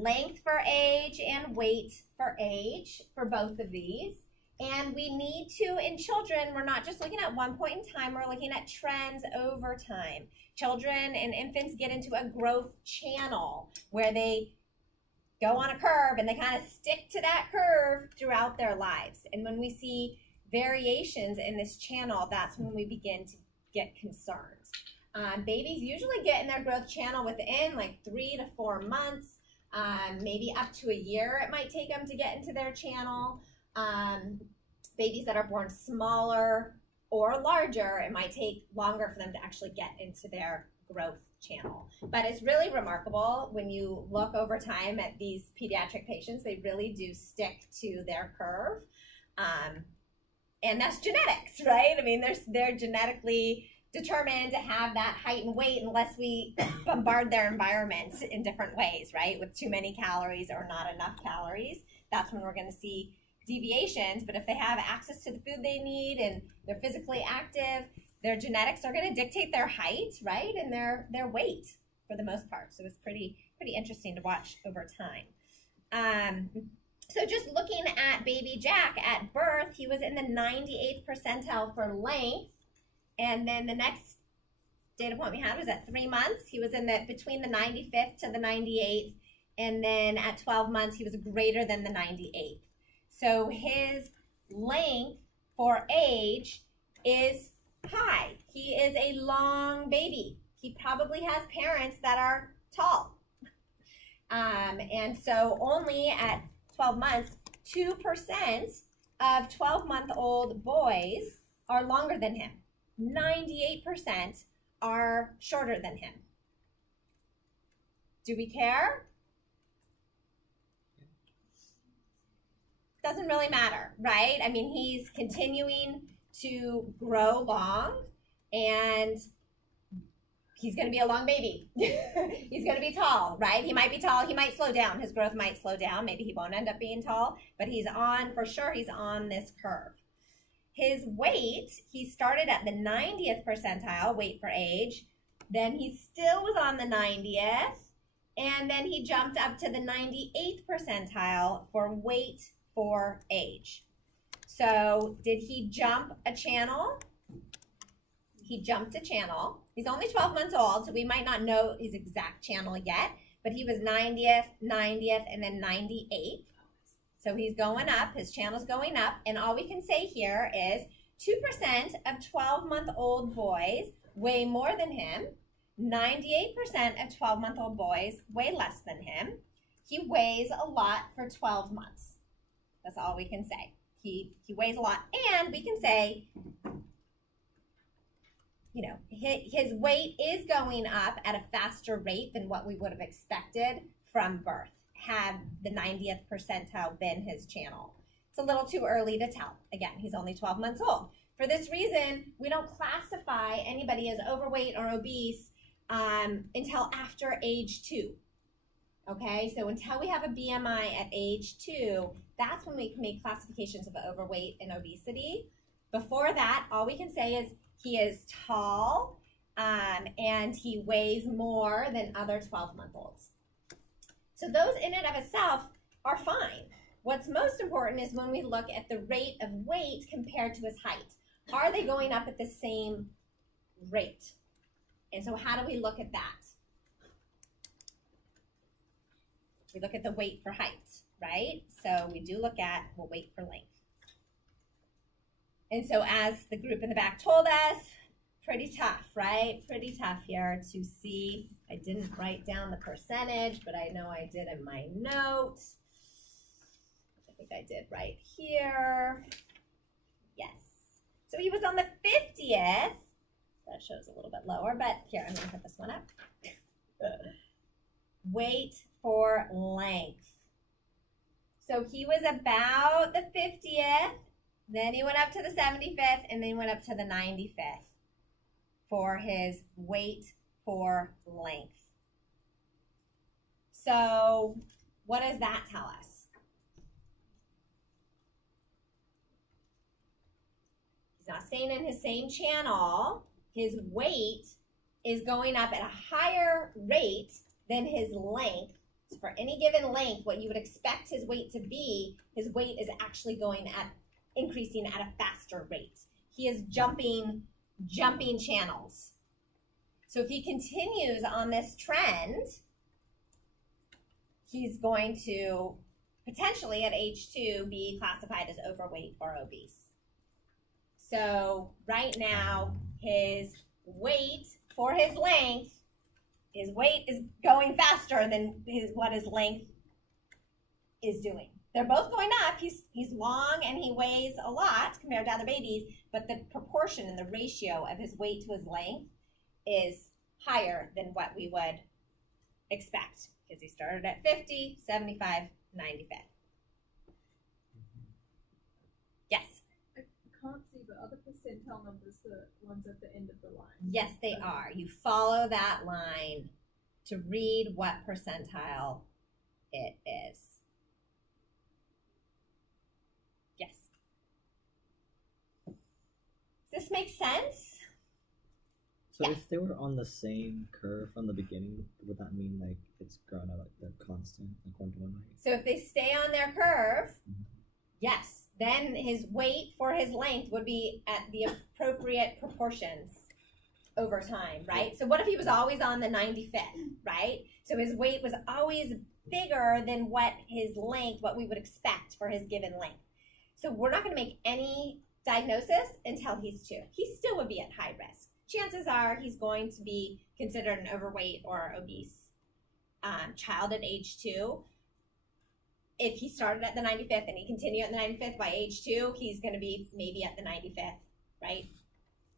length for age and weight for age for both of these. And we need to, in children, we're not just looking at one point in time, we're looking at trends over time. Children and infants get into a growth channel where they go on a curve and they kind of stick to that curve throughout their lives. And when we see variations in this channel, that's when we begin to get concerned. Babies usually get in their growth channel within like 3 to 4 months, maybe up to a year it might take them to get into their channel. Babies that are born smaller or larger, it might take longer for them to actually get into their growth channel. But it's really remarkable when you look over time at these pediatric patients, they really do stick to their curve. And that's genetics, right? I mean, they're genetically determined to have that height and weight unless we bombard their environment in different ways, right? With too many calories or not enough calories, that's when we're going to see deviations. But if they have access to the food they need and they're physically active, their genetics are going to dictate their height, right, and their weight for the most part. So it's pretty interesting to watch over time. So just looking at baby Jack at birth, he was in the 98th percentile for length, and then the next data point we had was at 3 months. He was in between the 95th to the 98th, and then at 12 months he was greater than the 98th. So his length for age is high. He is a long baby. He probably has parents that are tall. And so only at 12 months, 2% of 12-month-old boys are longer than him. 98% are shorter than him. Do we care? Doesn't really matter, right? I mean, he's continuing to grow long, and he's going to be a long baby. He's going to be tall, right? He might be tall. He might slow down. His growth might slow down. Maybe he won't end up being tall, but he's on, for sure, he's on this curve. His weight, he started at the 90th percentile, weight for age. Then he still was on the 90th, and then he jumped up to the 98th percentile for weight for age. So did he jump a channel? He jumped a channel. He's only 12 months old, so we might not know his exact channel yet, but he was 90th, 90th, and then 98th. So he's going up, his channel's going up, and all we can say here is 2% of 12-month-old boys weigh more than him. 98% of 12-month-old boys weigh less than him. He weighs a lot for 12 months. That's all we can say. He weighs a lot, and we can say you know, his weight is going up at a faster rate than what we would have expected from birth, had the 90th percentile been his channel. It's a little too early to tell. Again, he's only 12 months old. For this reason, we don't classify anybody as overweight or obese until after age 2. Okay, so until we have a BMI at age 2, that's when we can make classifications of overweight and obesity. Before that, all we can say is he is tall and he weighs more than other 12-month-olds. So those in and of itself are fine. What's most important is when we look at the rate of weight compared to his height. Are they going up at the same rate? And so how do we look at that? We look at the weight for height, right? So we do look at, well, weight for length. And so as the group in the back told us, pretty tough, right? Pretty tough here to see. I didn't write down the percentage, but I know I did in my notes. I think I did right here. Yes. So he was on the 50th. That shows a little bit lower, but here, I'm going to put this one up. Weight for length. So he was about the 50th, then he went up to the 75th, and then went up to the 95th for his weight for length. So what does that tell us? He's not staying in his same channel. His weight is going up at a higher rate than his length. So for any given length, what you would expect his weight to be, his weight is actually increasing at a faster rate. He is jumping channels. So if he continues on this trend, he's going to potentially at age 2 be classified as overweight or obese. So right now, his weight for his length, his weight is going faster than what his length is doing. They're both going up. He's long and he weighs a lot compared to other babies, but the proportion and the ratio of his weight to his length is higher than what we would expect because he started at 50, 75, 95. Yes? I can't see, but are the percentile numbers the ones at the end of the line? Yes, they are. You follow that line to read what percentile it is. Yes. Does this make sense? So Yeah. if they were on the same curve from the beginning, would that mean like it's grown at like the constant, like 1-to-1 rate? So if they stay on their curve, yes, then his weight for his length would be at the appropriate proportions over time, right? So what if he was always on the 95th, right? So his weight was always bigger than what his length, what we would expect for his given length. So we're not going to make any diagnosis until he's 2. He still would be at high risk. Chances are he's going to be considered an overweight or obese child at age 2. If he started at the 95th and he continued at the 95th, by age 2, he's going to be maybe at the 95th, right?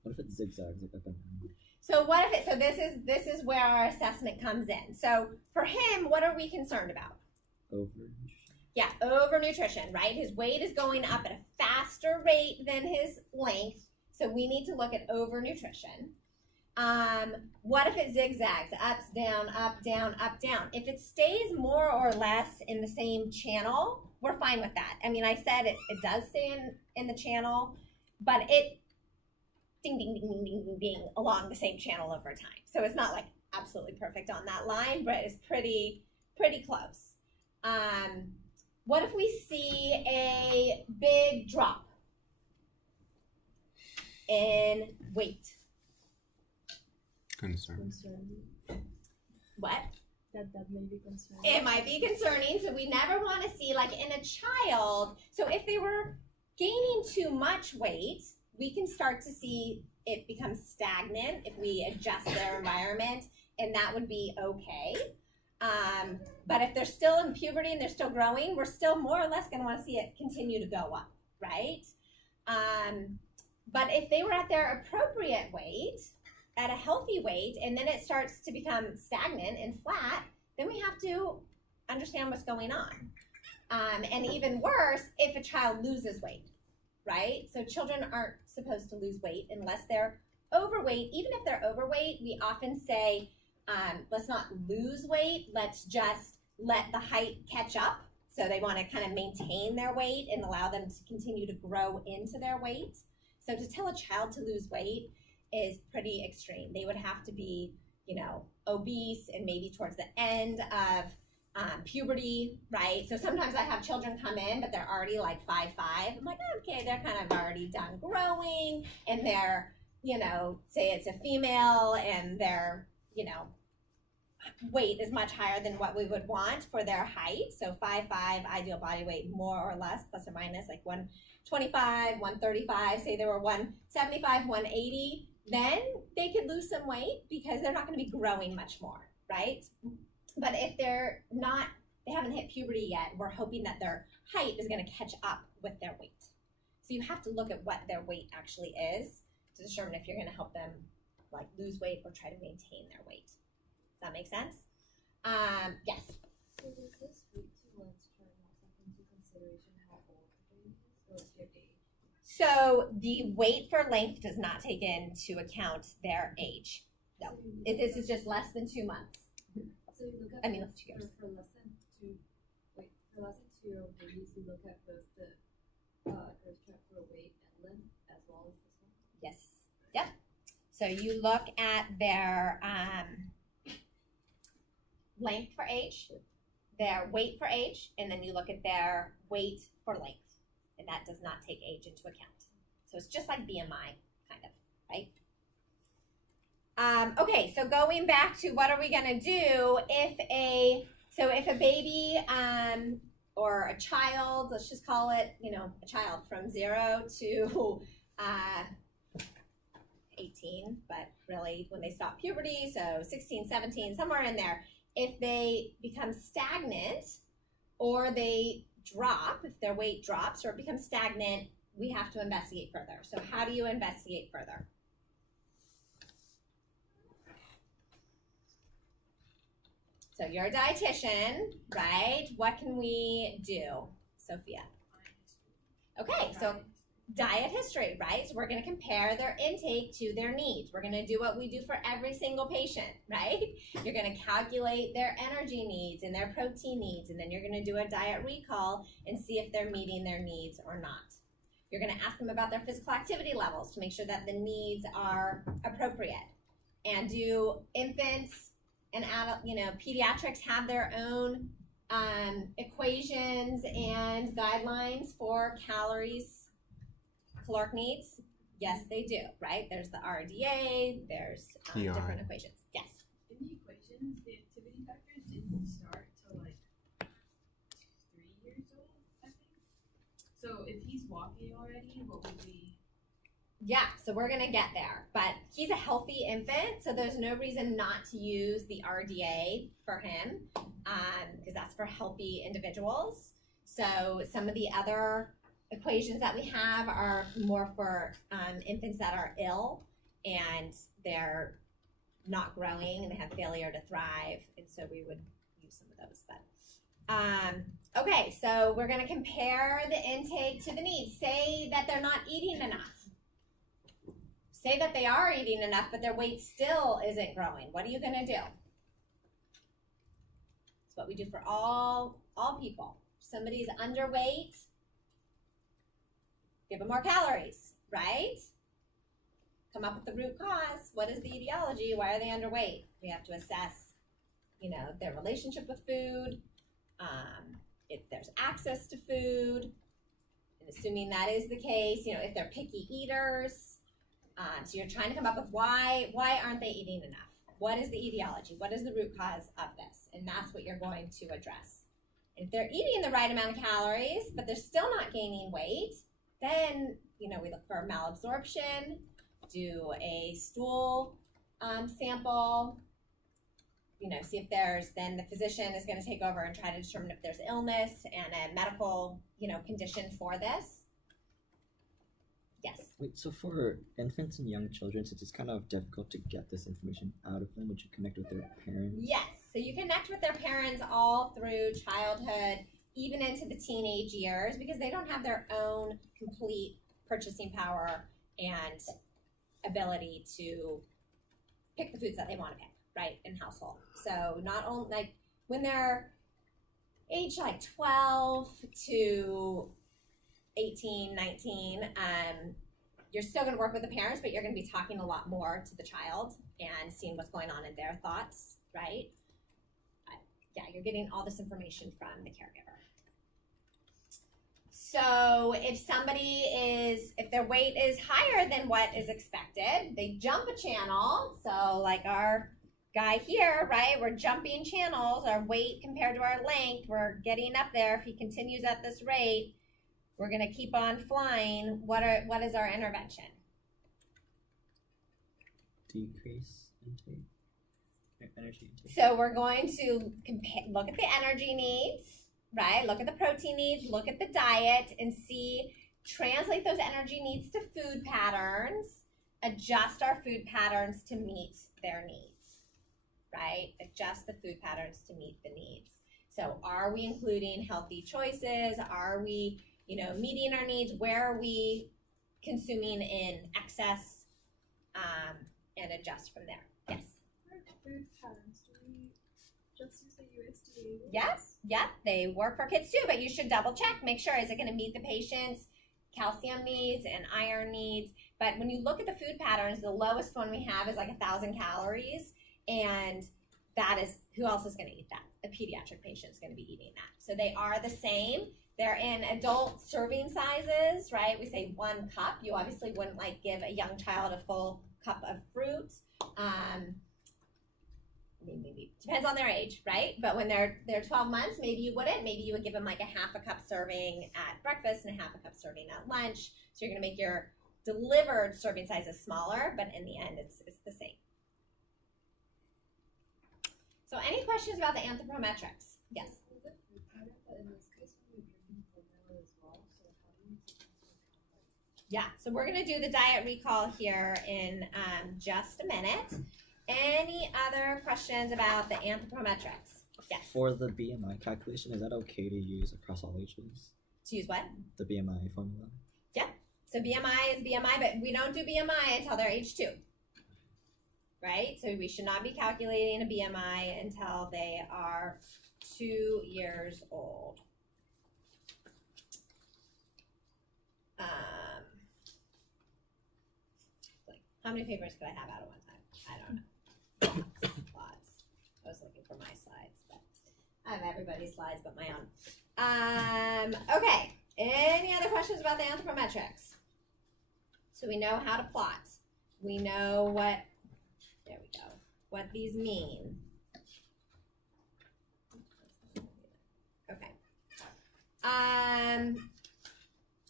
What if it zigzags like up and down? So what if it? So this is where our assessment comes in. So for him, what are we concerned about? Overnutrition. Yeah, overnutrition, right? His weight is going up at a faster rate than his length, so we need to look at overnutrition. What if it zigzags, ups, down, up, down, up, down? If it stays more or less in the same channel, we're fine with that. I mean, I said it does stay in the channel, but it ding, ding, ding, ding, ding, ding, ding along the same channel over time. So it's not like absolutely perfect on that line, but it's pretty close. What if we see a big drop in weight? Concern. What? That may be concerning. It might be concerning, so we never want to see, like in a child, so if they were gaining too much weight, we can start to see it become stagnant if we adjust their environment, and that would be okay. But if they're still in puberty and they're still growing, we're still more or less going to want to see it continue to go up, right? But if they were at their appropriate weight, at a healthy weight and then it starts to become stagnant and flat, then we have to understand what's going on. And even worse, if a child loses weight, right? So children aren't supposed to lose weight unless they're overweight. Even if they're overweight, we often say, let's not lose weight, let's just let the height catch up. So they want to kind of maintain their weight and allow them to continue to grow into their weight. So to tell a child to lose weight is pretty extreme. They would have to be, you know, obese and maybe towards the end of puberty, right? So sometimes I have children come in, but they're already like 5'5". I'm like, okay, they're kind of already done growing, and they're, you know, say it's a female, and their, you know, weight is much higher than what we would want for their height. So 5'5", ideal body weight, more or less, plus or minus, like 125, 135. Say they were 175, 180. Then they could lose some weight because they're not going to be growing much more, right? But if they're not, they haven't hit puberty yet, we're hoping that their height is going to catch up with their weight. So you have to look at what their weight actually is to determine if you're going to help them like lose weight or try to maintain their weight. Does that make sense? Yes. So does this weight to length chart not take into consideration how old the baby is, or is their age? So the weight for length does not take into account their age. No, this is just less than 2 months. So you look at that's 2 years. for less than 2-year-old babies, you look at both the growth chart for weight and length as well as this one. Yes. Yep. So you look at their length for age, their weight for age, and then you look at their weight for length. And that does not take age into account. So it's just like BMI, kind of, right? Okay, so going back to what are we going to do if a baby or a child, let's just call it, you know, a child from 0 to 18, but really when they stop puberty, so 16, 17, somewhere in there, if they become stagnant or they drop, if their weight drops or it becomes stagnant, we have to investigate further. So how do you investigate further? So you're a dietitian, right? What can we do, Sophia? Okay, so diet history, right? So we're going to compare their intake to their needs. We're going to do what we do for every single patient, right? You're going to calculate their energy needs and their protein needs, and then you're going to do a diet recall and see if they're meeting their needs or not. You're going to ask them about their physical activity levels to make sure that the needs are appropriate. And do infants and adult, you know, pediatrics have their own equations and guidelines for calories, caloric needs? Yes, they do, right? There's the RDA, there's different equations. Yes? In the equations, the activity factors didn't start till like 3 years old, I think. So if he's walking already, what would we... Yeah, so we're going to get there. But he's a healthy infant, so there's no reason not to use the RDA for him because that's for healthy individuals. So some of the other equations that we have are more for infants that are ill and they're not growing and they have failure to thrive, and so we would use some of those. But okay, so we're going to compare the intake to the needs. Say that they're not eating enough. Say that they are eating enough, but their weight still isn't growing. What are you going to do? It's what we do for all people. If somebody's underweight, give them more calories, right? Come up with the root cause. What is the etiology? Why are they underweight? We have to assess, you know, their relationship with food, if there's access to food, and assuming that is the case, you know, if they're picky eaters. So you're trying to come up with why aren't they eating enough? What is the etiology? What is the root cause of this? And that's what you're going to address. If they're eating the right amount of calories, but they're still not gaining weight, then, you know, we look for malabsorption, do a stool sample, you know, see if there's, then the physician is going to take over and try to determine if there's illness and a medical, you know, condition for this. Yes. Wait, so for infants and young children, since it's kind of difficult to get this information out of them, would you connect with their parents? Yes. So you connect with their parents all through childhood, even into the teenage years, because they don't have their own complete purchasing power and ability to pick the foods that they want to pick, right, in household. So not only, like, when they're age like 12 to 18, 19, you're still going to work with the parents, but you're going to be talking a lot more to the child and seeing what's going on in their thoughts, right? Yeah, you're getting all this information from the caregiver. So if their weight is higher than what is expected, they jump a channel. So like our guy here, right, we're jumping channels, our weight compared to our length, we're getting up there. If he continues at this rate, we're going to keep on flying. What is our intervention? Decrease intake, energy intake. So we're going to look at the energy needs, right? Look at the protein needs, look at the diet, and translate those energy needs to food patterns, adjust our food patterns to meet their needs, right? Adjust the food patterns to meet the needs. So are we including healthy choices? Are we meeting our needs? Where are we consuming in excess, and adjust from there? Yes? Food patterns, do we just use the USDA? Yes, yep, they work for kids too, but you should double check, make sure, is it going to meet the patient's calcium needs and iron needs? But when you look at the food patterns, the lowest one we have is like 1,000 calories, and that is, who else is going to eat that? A pediatric patient is going to be eating that. So they are the same. They're in adult serving sizes, right? We say 1 cup. You obviously wouldn't give a young child a full cup of fruit. Maybe depends on their age, right? But when they're 12 months, maybe you wouldn't. Maybe you would give them like a 1/2 cup serving at breakfast and a 1/2 cup serving at lunch. So you're gonna make your delivered serving sizes smaller, but in the end, it's the same. So any questions about the anthropometrics? Yes. Yeah, so we're going to do the diet recall here in just a minute. Any other questions about the anthropometrics? Yes. For the BMI calculation, is that okay to use across all ages? To use what? The BMI formula? Yeah. So BMI is BMI, but we don't do BMI until they're age 2. Right? So we should not be calculating a BMI until they are 2 years old. How many papers could I have out at one time? I don't know. Lots. I was looking for my slides, but I have everybody's slides but my own. Okay. Any other questions about the anthropometrics? So we know how to plot. We know what, there we go, what these mean. Okay.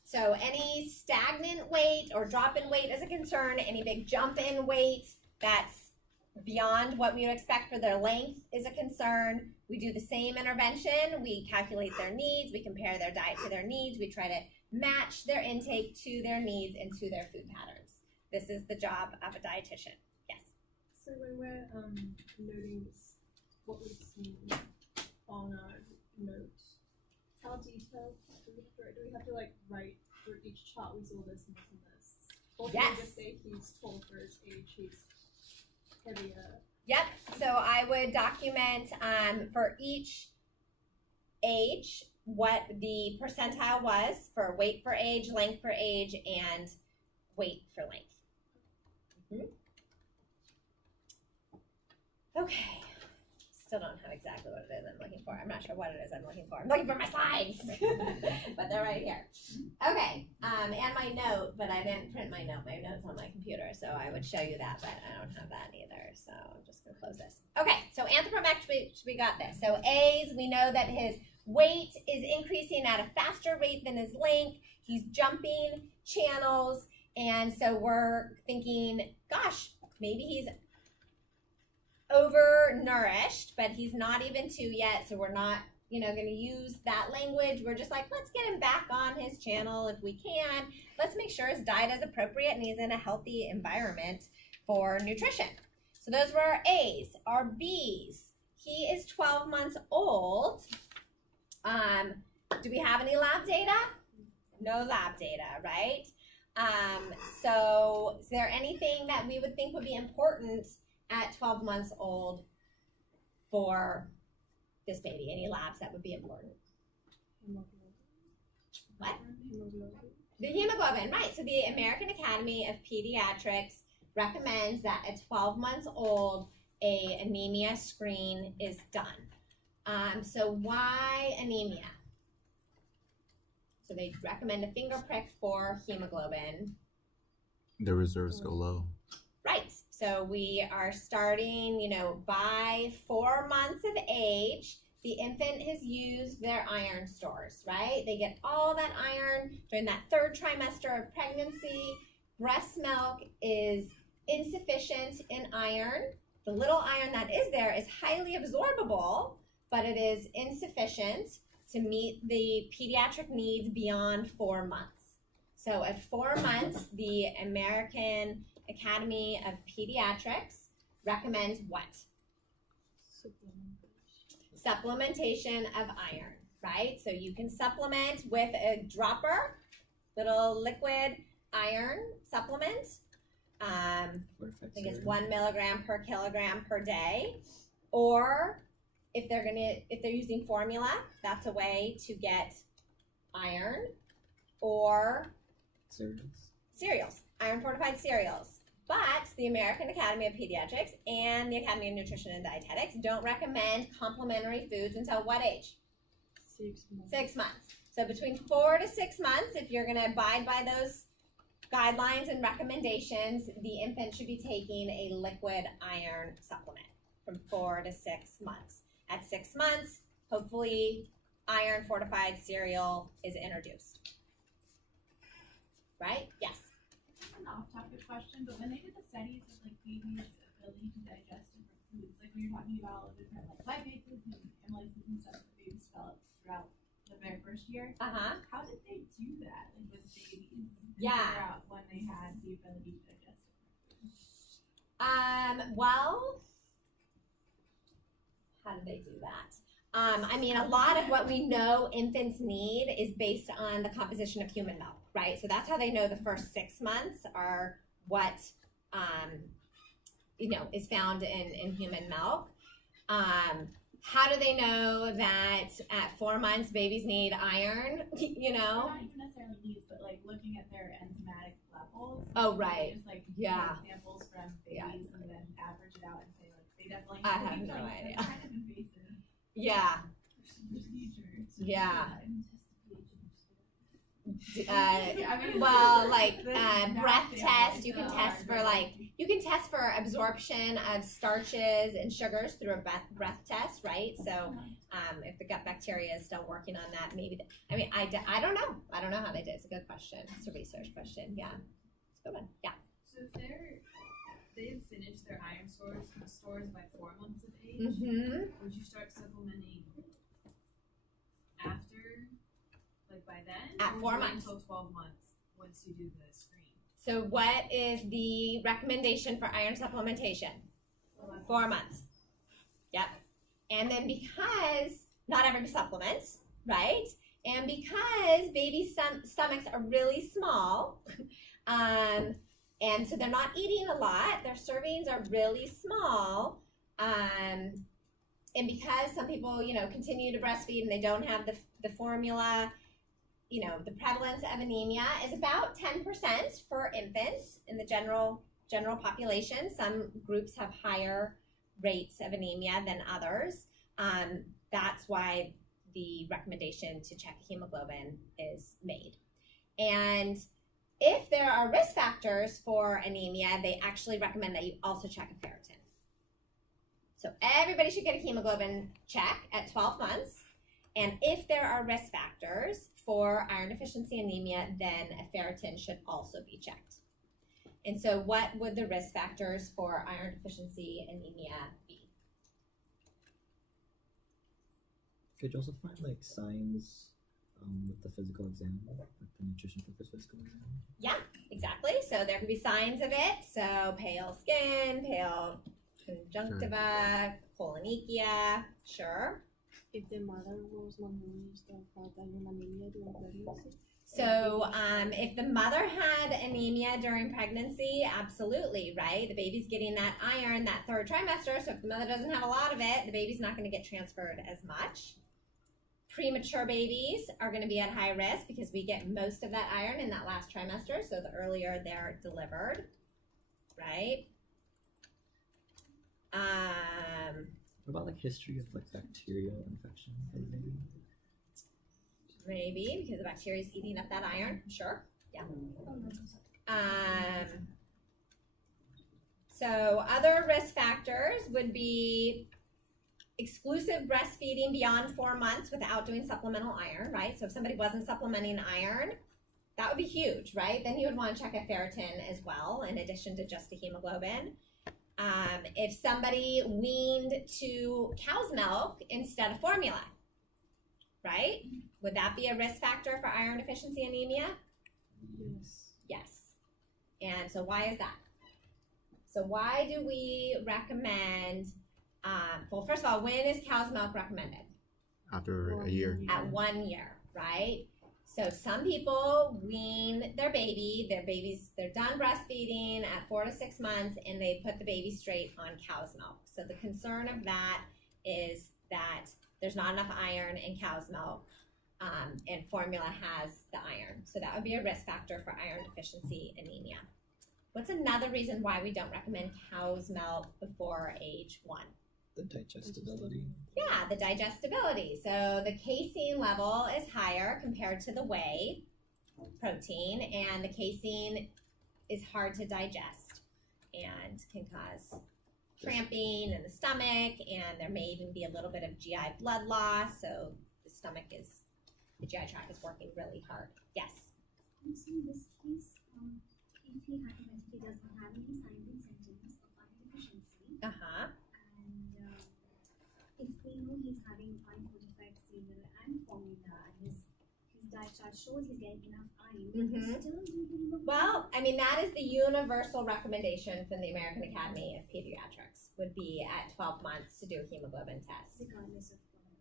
So any stagnant weight or drop in weight is a concern. Any big jump in weight that's beyond what we would expect for their length is a concern. We do the same intervention. We calculate their needs. We compare their diet to their needs. We try to match their intake to their needs and to their food patterns. This is the job of a dietitian. Yes? So when we're noting this, what we see on our notes, how detailed do we have to write for each chart we saw this and this and this? Or do we just say he's tall for his age, he's heavier? Yep. So I would document for each age what the percentile was for weight for age, length for age, and weight for length. Okay. Still don't have exactly what it is I'm looking for. I'm not sure what it is I'm looking for. I'm looking for my slides, but they're right here. Okay, and my note, but I didn't print my note. My note's on my computer, so I would show you that, but I don't have that either, so I'm just going to close this. Okay, so anthropometrics, we got this. So A's, we know that his weight is increasing at a faster rate than his length. He's jumping channels, and so we're thinking, gosh, maybe he's overnourished, but he's not even 2 yet, so we're not, going to use that language. We're just like, let's get him back on his channel if we can. Let's make sure his diet is appropriate and he's in a healthy environment for nutrition. So those were our A's. Our B's. He is 12 months old. Do we have any lab data? No lab data, right? So is there anything that we would think would be important at 12 months old for this baby? Any labs that would be important? What? The hemoglobin, right. So the American Academy of Pediatrics recommends that at 12 months old, a anemia screen is done. So why anemia? So they recommend a finger prick for hemoglobin. The reserves go low. Right. So we are starting, by 4 months of age, the infant has used their iron stores, right? They get all that iron during that 3rd trimester of pregnancy. Breast milk is insufficient in iron. The little iron that is there is highly absorbable, but it is insufficient to meet the pediatric needs beyond 4 months. So at 4 months, the American Academy of Pediatrics recommends what? Supplementation of iron, right? So you can supplement with a dropper, little liquid iron supplement. I think it's 1 milligram per kilogram per day. Or if they're using formula, that's a way to get iron. Or cereals, iron fortified cereals. But the American Academy of Pediatrics and the Academy of Nutrition and Dietetics don't recommend complementary foods until what age? 6 months. 6 months. So between 4 to 6 months, if you're going to abide by those guidelines and recommendations, the infant should be taking a liquid iron supplement from 4 to 6 months. At 6 months, hopefully iron fortified cereal is introduced. Right? Yes. An off-topic question, but when they did the studies of babies' ability to digest different foods, when you're talking about all the different lipases and amylases and stuff that babies develop throughout their first year, how did they do that? With babies, figure out when they had the ability to digest different foods? Well, how did they do that? A lot of what we know infants need is based on the composition of human milk, right? So that's how they know the first 6 months are what, is found in human milk. How do they know that at 4 months babies need iron, Not even necessarily needs, but looking at their enzymatic levels. Oh, right. Just take samples from babies and then average it out and say they definitely I have no idea. That's kind of invasive. Yeah. Procedure. Yeah. Breath test. You can test for test for absorption of starches and sugars through a breath test, right? So, if the gut bacteria is still working on that, maybe. I don't know. I don't know how they did. It's a good question. It's a research question. Yeah, it's a good one. Yeah. So if they've finished their iron stores by 4 months of age, would you start supplementing after, by then? At 4 months. Until 12 months once you do the screen. So what is the recommendation for iron supplementation? 4 months. Yep. And then because not everybody supplements, right? And because baby stomachs are really small, and so they're not eating a lot, their servings are really small, and because some people, continue to breastfeed and they don't have the formula, the prevalence of anemia is about 10% for infants in the general population. Some groups have higher rates of anemia than others. That's why the recommendation to check hemoglobin is made. And if there are risk factors for anemia, they actually recommend that you also check a ferritin. So everybody should get a hemoglobin check at 12 months. And if there are risk factors for iron deficiency anemia, then a ferritin should also be checked. And so what would the risk factors for iron deficiency anemia be? Could you also find like signs with the physical exam, like the nutrition focused physical exam? Exactly. So there could be signs of it. So pale skin, pale conjunctiva, colonychia. Sure. If the mother was malnourished or had anemia during pregnancy? So if the mother had anemia during pregnancy, absolutely, right? The baby's getting that iron that third trimester. So if the mother doesn't have a lot of it, the baby's not going to get transferred as much. Premature babies are going to be at high risk because we get most of that iron in that last trimester. So the earlier they're delivered, right? What about like history of like bacterial infection for the baby? Maybe because the bacteria is eating up that iron. Sure. Yeah. So other risk factors would be exclusive breastfeeding beyond 4 months without doing supplemental iron, right? So if somebody wasn't supplementing iron, that would be huge, right? Then you would want to check a ferritin as well, in addition to just a hemoglobin. If somebody weaned to cow's milk instead of formula, right? Would that be a risk factor for iron deficiency anemia? Yes. Yes. And so why is that? So why do we recommend, well, first of all, when is cow's milk recommended? After a year. At 1 year, right? So some people wean their baby, they're done breastfeeding at 4 to 6 months and they put the baby straight on cow's milk. So the concern of that is that there's not enough iron in cow's milk, and formula has the iron. So that would be a risk factor for iron deficiency anemia. What's another reason why we don't recommend cow's milk before age 1? The digestibility. Yeah, the digestibility. So the casein level is higher compared to the whey protein, and the casein is hard to digest and can cause cramping in the stomach, and there may even be a little bit of GI blood loss. So the GI tract is working really hard. Yes. So in this case, if he hypothetically doesn't have any signs and symptoms of iron deficiency, and if we know he's having iron fortified cereal and formula, and his diet chart shows he's getting enough iron, still do the hemoglobin? Well, I mean, that is the universal recommendation from the American Academy of Pediatrics, would be at 12 months to do a hemoglobin test. Regardless of the situation.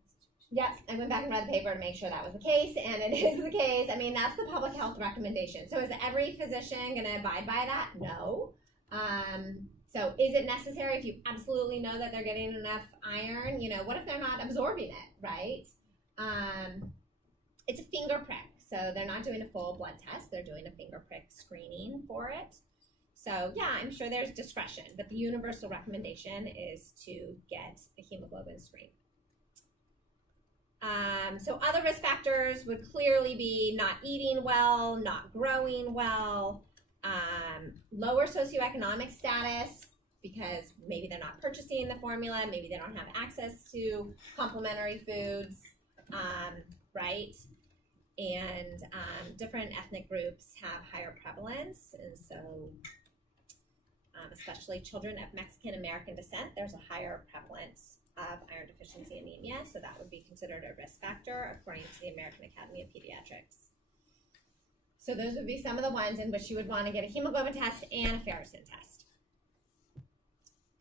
Yes, I went back and read the paper to make sure that was the case, and it is the case. I mean, that's the public health recommendation. So is every physician going to abide by that? No. So is it necessary if you absolutely know that they're getting enough iron? You know, what if they're not absorbing it, right? It's a finger prick. So they're not doing a full blood test. They're doing a finger prick screening for it. So yeah, I'm sure there's discretion, but the universal recommendation is to get a hemoglobin screen. So other risk factors would clearly be not eating well, not growing well, lower socioeconomic status, because maybe they're not purchasing the formula, maybe they don't have access to complementary foods, right? And different ethnic groups have higher prevalence, and so especially children of Mexican American descent, there's a higher prevalence of iron deficiency anemia, so that would be considered a risk factor according to the American Academy of Pediatrics. So those would be some of the ones in which you would want to get a hemoglobin test and a ferritin test.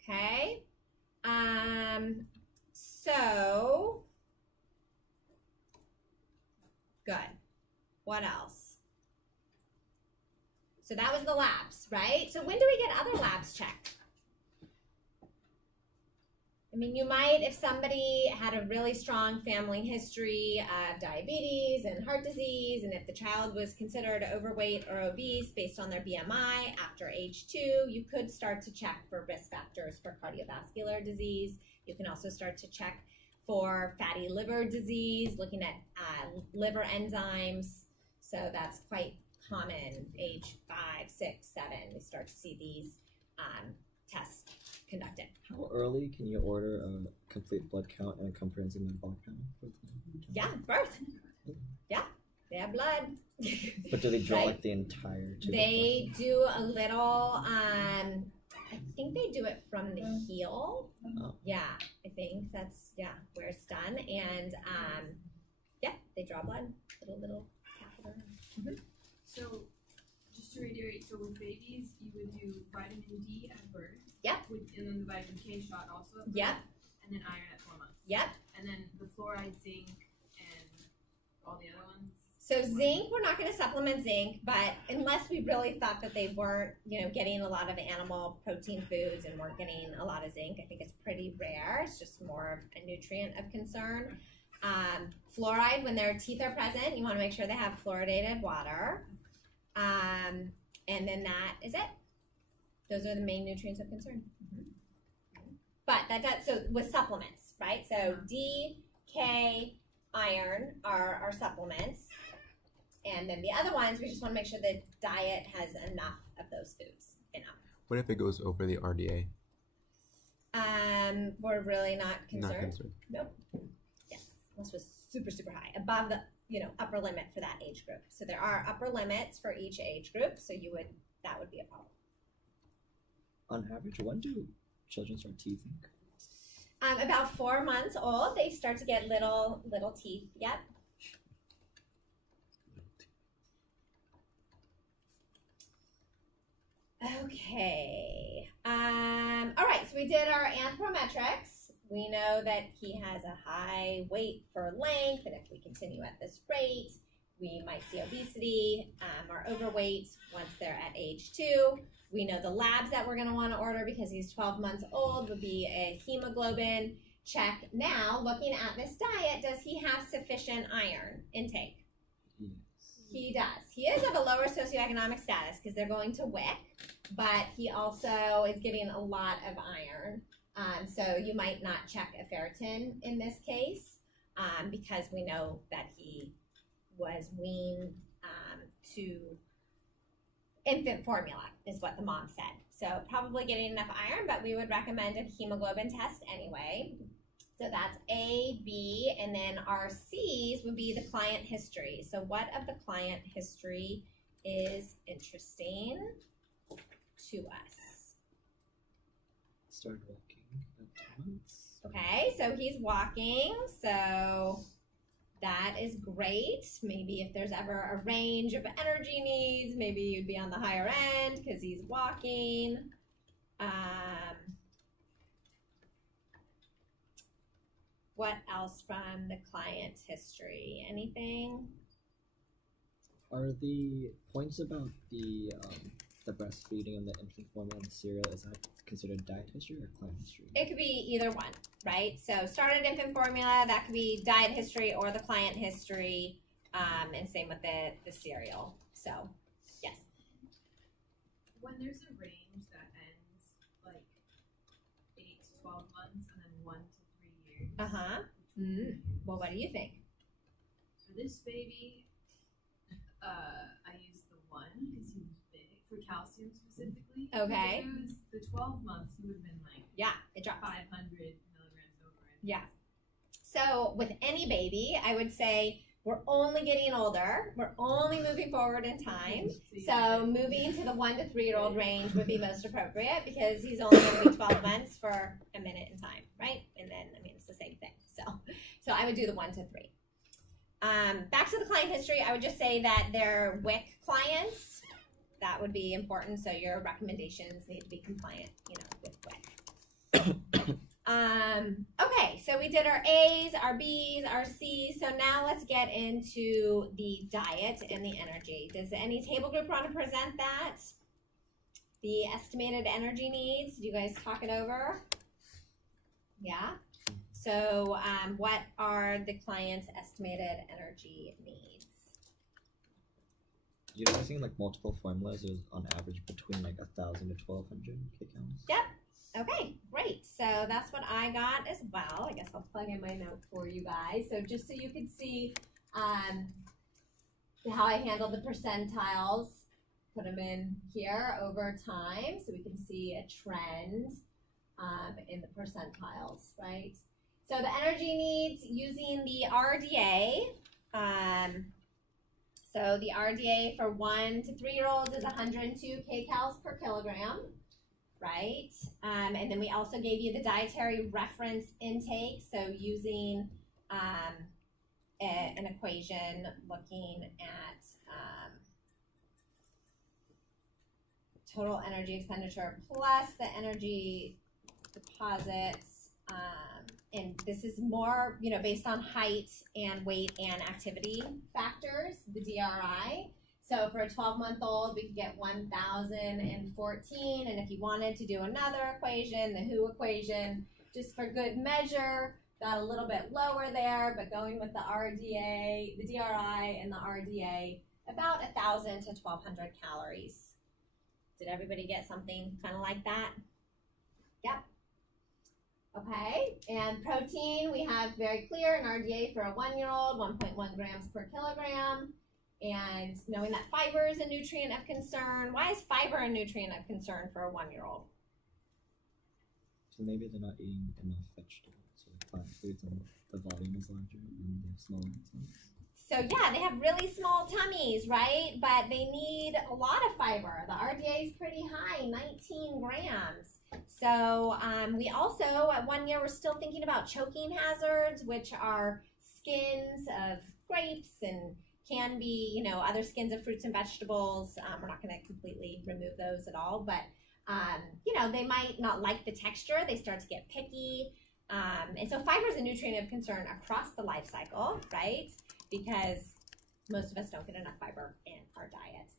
Okay, so good. What else? So that was the labs, right? So when do we get other labs checked? I mean, you might, if somebody had a really strong family history of diabetes and heart disease, and if the child was considered overweight or obese based on their BMI after age 2, you could start to check for risk factors for cardiovascular disease. You can also start to check for fatty liver disease, looking at liver enzymes. So that's quite common, age 5, 6, 7. We start to see these tests conducted. How early can you order a complete blood count and a comprehensive metabolic panel? Yeah, birth. Yeah, they have blood. But do they draw Right. like the entire tube? They do a little I think they do it from the heel. Oh. Yeah, I think that's where it's done. And they draw blood, little catheter. So, just to reiterate, so with babies, you would do vitamin D at birth. Yep. And then the vitamin K shot also at birth. Yep. And then iron at 4 months. Yep. And then the fluoride, zinc, and all the other ones. So zinc, we're not going to supplement zinc, but unless we really thought that they weren't, getting a lot of animal protein foods and weren't getting a lot of zinc, I think it's pretty rare. It's just more of a nutrient of concern. Fluoride, when their teeth are present, you want to make sure they have fluoridated water. And then that is it. Those are the main nutrients of concern. But so with supplements, right? So D, K, iron are our supplements. And then the other ones, we just want to make sure the diet has enough of those foods. What if it goes over the RDA? We're really not concerned. Not concerned. Nope. Yes, this was super, super high, above the upper limit for that age group. So there are upper limits for each age group. So that would be a problem. On average, when do children start teething? About 4 months old, they start to get little teeth. Yep. Okay. All right, so we did our anthropometrics. We know that he has a high weight for length, and if we continue at this rate, we might see obesity or overweight once they're at age 2. We know the labs that we're going to want to order because he's 12 months old would be a hemoglobin check. Now, looking at this diet, does he have sufficient iron intake? Yes. He does. He is of a lower socioeconomic status because they're going to WIC, but he also is getting a lot of iron. So you might not check a ferritin in this case because we know that he was weaned to infant formula is what the mom said. So probably getting enough iron, but we would recommend a hemoglobin test anyway. So that's A, B, and then our C's would be the client history. So what of the client history is interesting to us? Started walking at 2 months. Okay, so he's walking, so that is great. Maybe if there's ever a range of energy needs, maybe you'd be on the higher end because he's walking. What else from the client history? Anything? Are the points about the breastfeeding and the infant formula and the cereal, is that considered diet history or client history? It could be either one, right? So started infant formula, that could be diet history or the client history, and same with the cereal. So, yes. When there's a range that ends like 8 to 12 months and then 1 to 3 years. Well, what do you think? For this baby, I used the 1 because he was big for calcium specifically. Okay. If it was the 12 months, he would have been like it drops 500 milligrams over. Yeah. So with any baby, I would say we're only getting older. We're only moving forward in time. So moving to the 1 to 3 year old range would be most appropriate because he's only going to be 12 months for a minute in time, right? And then, it's the same thing. So I would do the 1 to 3. Back to the client history, I would just say that they're WIC clients. That would be important. So your recommendations need to be compliant, with WIC. Okay, so we did our A's, our B's, our C's. So now let's get into the diet and the energy. Does any table group want to present that? The estimated energy needs. Did you guys talk it over? Yeah. So what are the client's estimated energy needs? You're using like multiple formulas. It was on average between like 1,000 to 1,200 kcals. Yep. Okay, great. So that's what I got as well. I guess I'll plug in my note for you guys. So just so you can see how I handle the percentiles, put them in here over time so we can see a trend in the percentiles, right? So the energy needs using the RDA. So the RDA for 1 to 3 year olds is 102 kcals per kilogram. right? And then we also gave you the dietary reference intake, so using an equation looking at total energy expenditure plus the energy deposits, and this is more, based on height and weight and activity factors, the DRI. So for a 12-month-old, we could get 1,014, and if you wanted to do another equation, the WHO equation, just for good measure, got a little bit lower there, but going with the RDA, the DRI and the RDA, about 1,000 to 1,200 calories. Did everybody get something kind of like that? Yep. Okay, and protein, we have very clear an RDA for a 1-year-old, 1.1 grams per kilogram. And knowing that fiber is a nutrient of concern. Why is fiber a nutrient of concern for a 1-year-old? So maybe they're not eating enough vegetables or plant foods, and the volume is larger and they have smaller tummies. So yeah, they have really small tummies, right? But they need a lot of fiber. The RDA is pretty high, 19 grams. So we also, at 1 year, we're still thinking about choking hazards, which are skins of grapes and can be, other skins of fruits and vegetables. We're not going to completely remove those at all, but, they might not like the texture. They start to get picky. And so fiber is a nutrient of concern across the life cycle, right? Because most of us don't get enough fiber in our diet.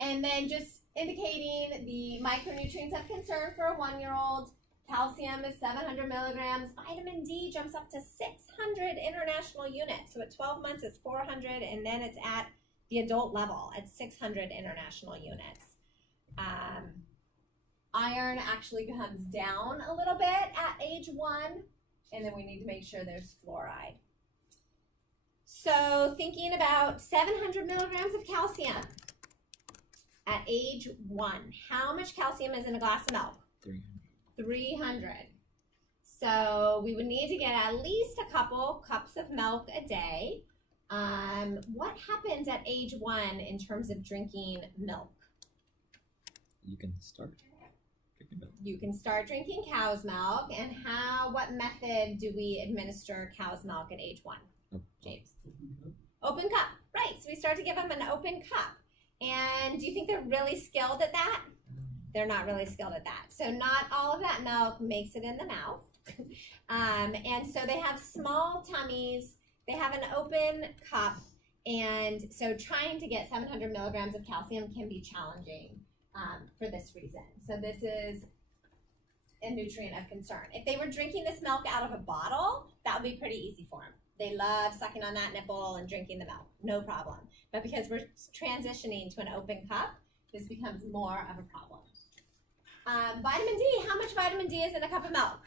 And then just indicating the micronutrients of concern for a 1-year-old. Calcium is 700 milligrams. Vitamin D jumps up to 600 international units. So at 12 months, it's 400, and then it's at the adult level at 600 international units. Iron actually comes down a little bit at age 1, and then we need to make sure there's fluoride. So thinking about 700 milligrams of calcium at age 1. How much calcium is in a glass of milk? 300. So we would need to get at least a couple cups of milk a day. What happens at age 1 in terms of drinking milk? You can start drinking milk. You can start drinking cow's milk. And what method do we administer cow's milk at age 1? James? Open cup. Right. So we start to give them an open cup. And do you think they're really skilled at that? They're not really skilled at that. So not all of that milk makes it in the mouth. And so they have small tummies. They have an open cup. And so trying to get 700 milligrams of calcium can be challenging for this reason. So this is a nutrient of concern. If they were drinking this milk out of a bottle, that would be pretty easy for them. They love sucking on that nipple and drinking the milk. No problem. But because we're transitioning to an open cup, this becomes more of a problem. Vitamin D. How much vitamin D is in a cup of milk?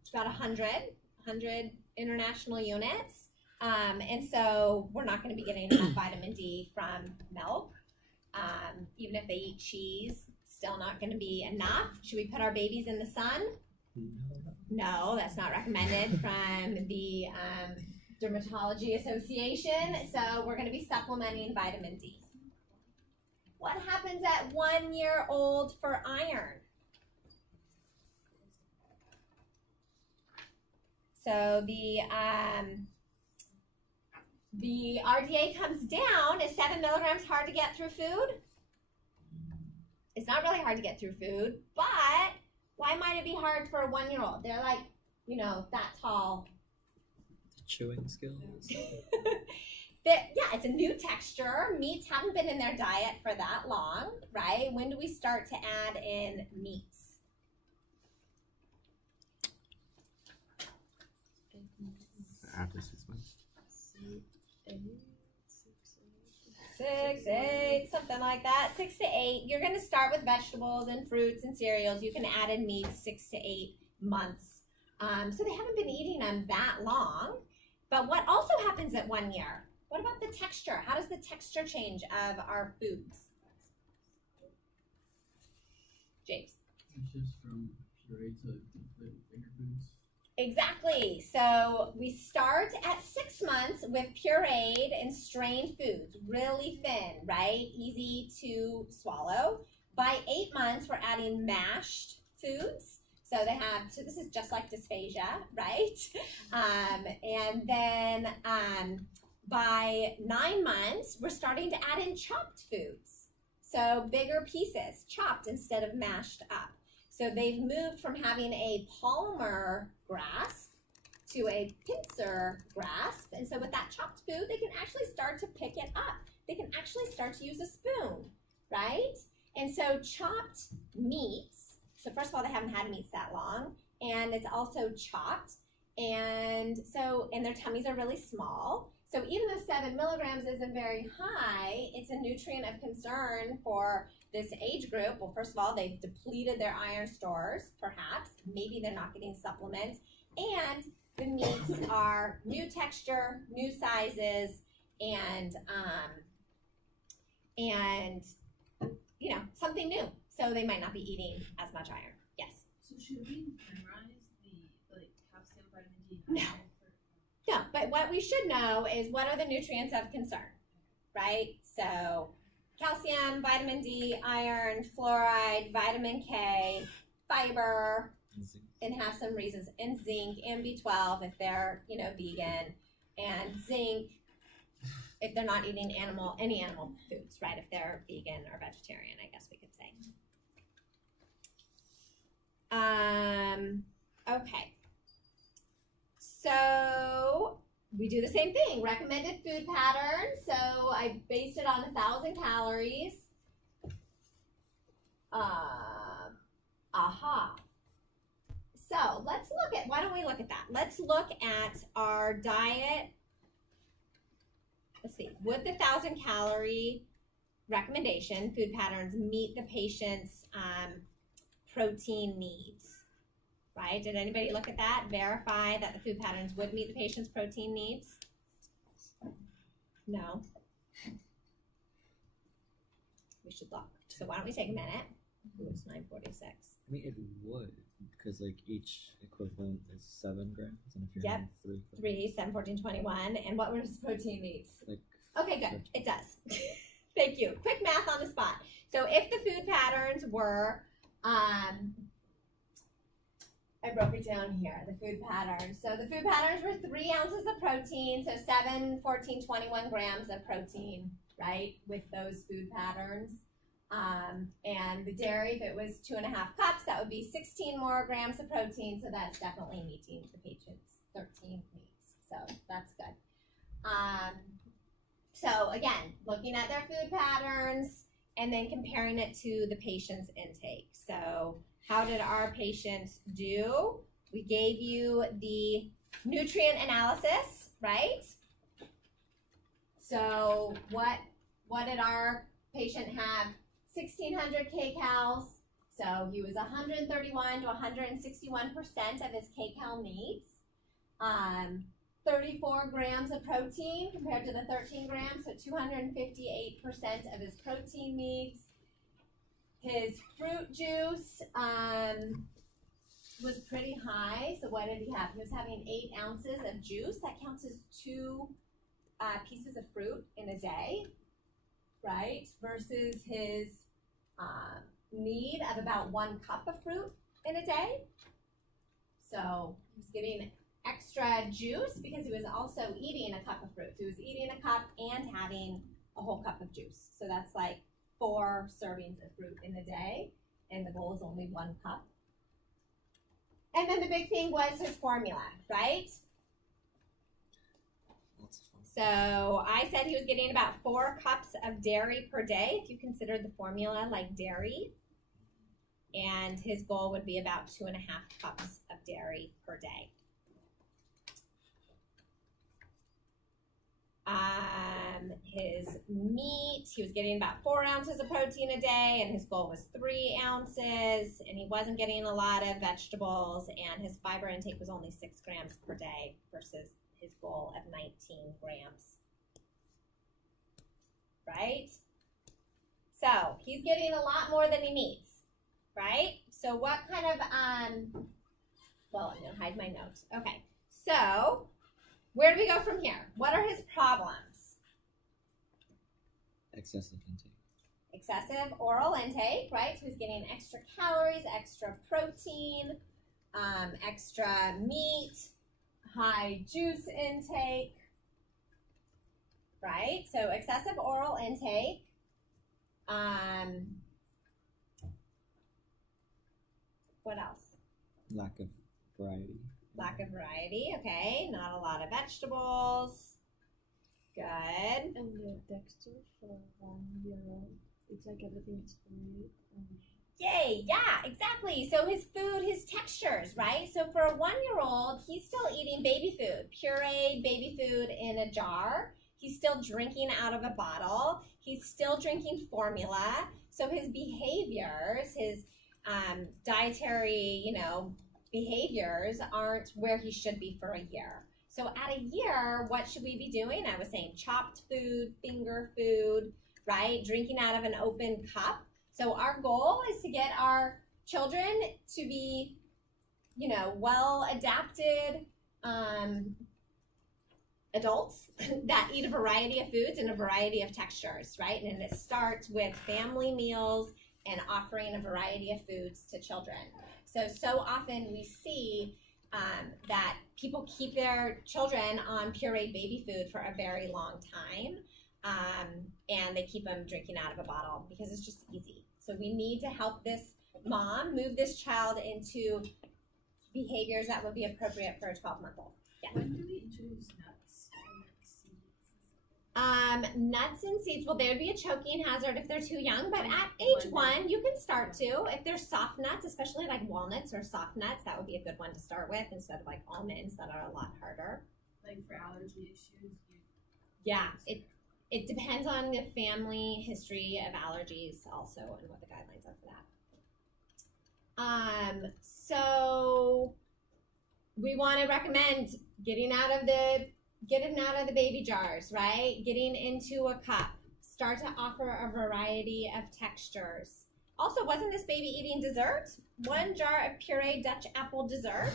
It's about 100 international units. And so we're not going to be getting enough vitamin D from milk. Even if they eat cheese, still not going to be enough. Should we put our babies in the sun? No, that's not recommended from the Dermatology Association. So we're going to be supplementing vitamin D. What happens at 1 year old for iron? So the RDA comes down. Is 7 milligrams hard to get through food? It's not really hard to get through food, but why might it be hard for a 1 year old? They're like, that tall. Chewing skills. Yeah, it's a new texture. Meats haven't been in their diet for that long, right? When do we start to add in meats? After 6 months. 6, 8, something like that. 6 to 8. You're going to start with vegetables and fruits and cereals. You can add in meats 6 to 8 months. So they haven't been eating them that long. But what also happens at 1 year? What about the texture? How does the texture change of our foods? James? It shifts from puree to finger foods. Exactly. So we start at 6 months with pureed and strained foods, really thin, right? Easy to swallow. By 8 months, we're adding mashed foods. So this is just like dysphagia, right? And then by 9 months, we're starting to add in chopped foods. So bigger pieces, chopped instead of mashed up. So they've moved from having a palmar grasp to a pincer grasp. And so with that chopped food, they can actually start to pick it up. They can actually start to use a spoon, right? And so chopped meats, so first of all, they haven't had meats that long, and it's also chopped. And their tummies are really small. So even though 7 milligrams isn't very high, it's a nutrient of concern for this age group. Well, first of all, they've depleted their iron stores, perhaps. Maybe they're not getting supplements. And the meats are new texture, new sizes, and you know, something new. So they might not be eating as much iron. Yes? So should we memorize the calcium, vitamin D? No. No, but what we should know is what are the nutrients of concern, right? So calcium, vitamin D, iron, fluoride, vitamin K, fiber, and have some reasons, and zinc, and B12 if they're, you know, vegan, and zinc if they're not eating any animal foods, right? If they're vegan or vegetarian, I guess we could say. Okay. So we do the same thing, recommended food pattern. So I based it on 1,000 calories. So let's look at, why don't we look at that? Let's look at our diet. Let's see, would the 1,000 calorie recommendation, food patterns, meet the patient's protein needs? Right? Did anybody look at that? Verify that the food patterns would meet the patient's protein needs? No. We should look. So why don't we take a minute? Ooh, it's 9:46. I mean, it would, because like each equivalent is 7 grams, and if you're Yep. having 3, 3, 7, 14, 21. And what was protein needs? like Okay, good. It does. Thank you. Quick math on the spot. So if the food patterns were, I broke it down here, the food patterns. So the food patterns were 3 ounces of protein, so 7, 14, 21 grams of protein, right, with those food patterns. And the dairy, if it was 2.5 cups, that would be 16 more grams of protein, so that's definitely meeting the patient's 13 needs. So that's good. So again, looking at their food patterns and then comparing it to the patient's intake. So how did our patients do? We gave you the nutrient analysis, right? So what did our patient have? 1,600 kcals. So he was 131 to 161% of his kcal needs. 34 grams of protein compared to the 13 grams, so 258% of his protein needs. His fruit juice was pretty high. So what did he have? He was having 8 ounces of juice. That counts as 2 pieces of fruit in a day, right? Versus his need of about 1 cup of fruit in a day. So he was getting extra juice because he was also eating a cup of fruit. So he was eating a cup and having a whole cup of juice. So that's like 4 servings of fruit in a day, and the goal is only 1 cup. And then the big thing was his formula, right? So I said he was getting about 4 cups of dairy per day, if you consider the formula like dairy. And his goal would be about 2.5 cups of dairy per day. His meat, he was getting about 4 ounces of protein a day, and his goal was 3 ounces, and he wasn't getting a lot of vegetables, and his fiber intake was only 6 grams per day versus his goal of 19 grams. Right? So he's getting a lot more than he needs, right? So what kind of Well, I'm gonna hide my note. Okay, so where do we go from here? What are his problems? Excessive intake. Excessive oral intake, right? So he's getting extra calories, extra protein, extra meat, high juice intake, right? So excessive oral intake. What else? Lack of variety. Lack of variety, okay. Not a lot of vegetables. Good. And the Dexter for 1 year old, it's like everything is great. Yay, yeah, exactly. So his food, his textures, right? So for a 1-year-old, he's still eating baby food, pureed baby food in a jar. He's still drinking out of a bottle. He's still drinking formula. So his behaviors, his dietary, behaviors aren't where he should be for a year. So at a year, what should we be doing? I was saying chopped food, finger food, right? Drinking out of an open cup. So our goal is to get our children to be, well adapted adults that eat a variety of foods and a variety of textures, right? And it starts with family meals and offering a variety of foods to children. So often we see that people keep their children on pureed baby food for a very long time, and they keep them drinking out of a bottle because it's just easy. So we need to help this mom move this child into behaviors that would be appropriate for a 12-month-old. Yes. When do we introduce nuts? Nuts and seeds, well, there would be a choking hazard if they're too young, but at age 1, you can start to. If they're soft nuts, especially like walnuts or soft nuts, that would be a good one to start with instead of like almonds that are a lot harder. Like for allergy issues? Yeah, it depends on the family history of allergies also and what the guidelines are for that. So we want to recommend getting out of the baby jars, right? Getting into a cup. Start to offer a variety of textures. Also, wasn't this baby eating dessert? 1 jar of pureed Dutch apple dessert.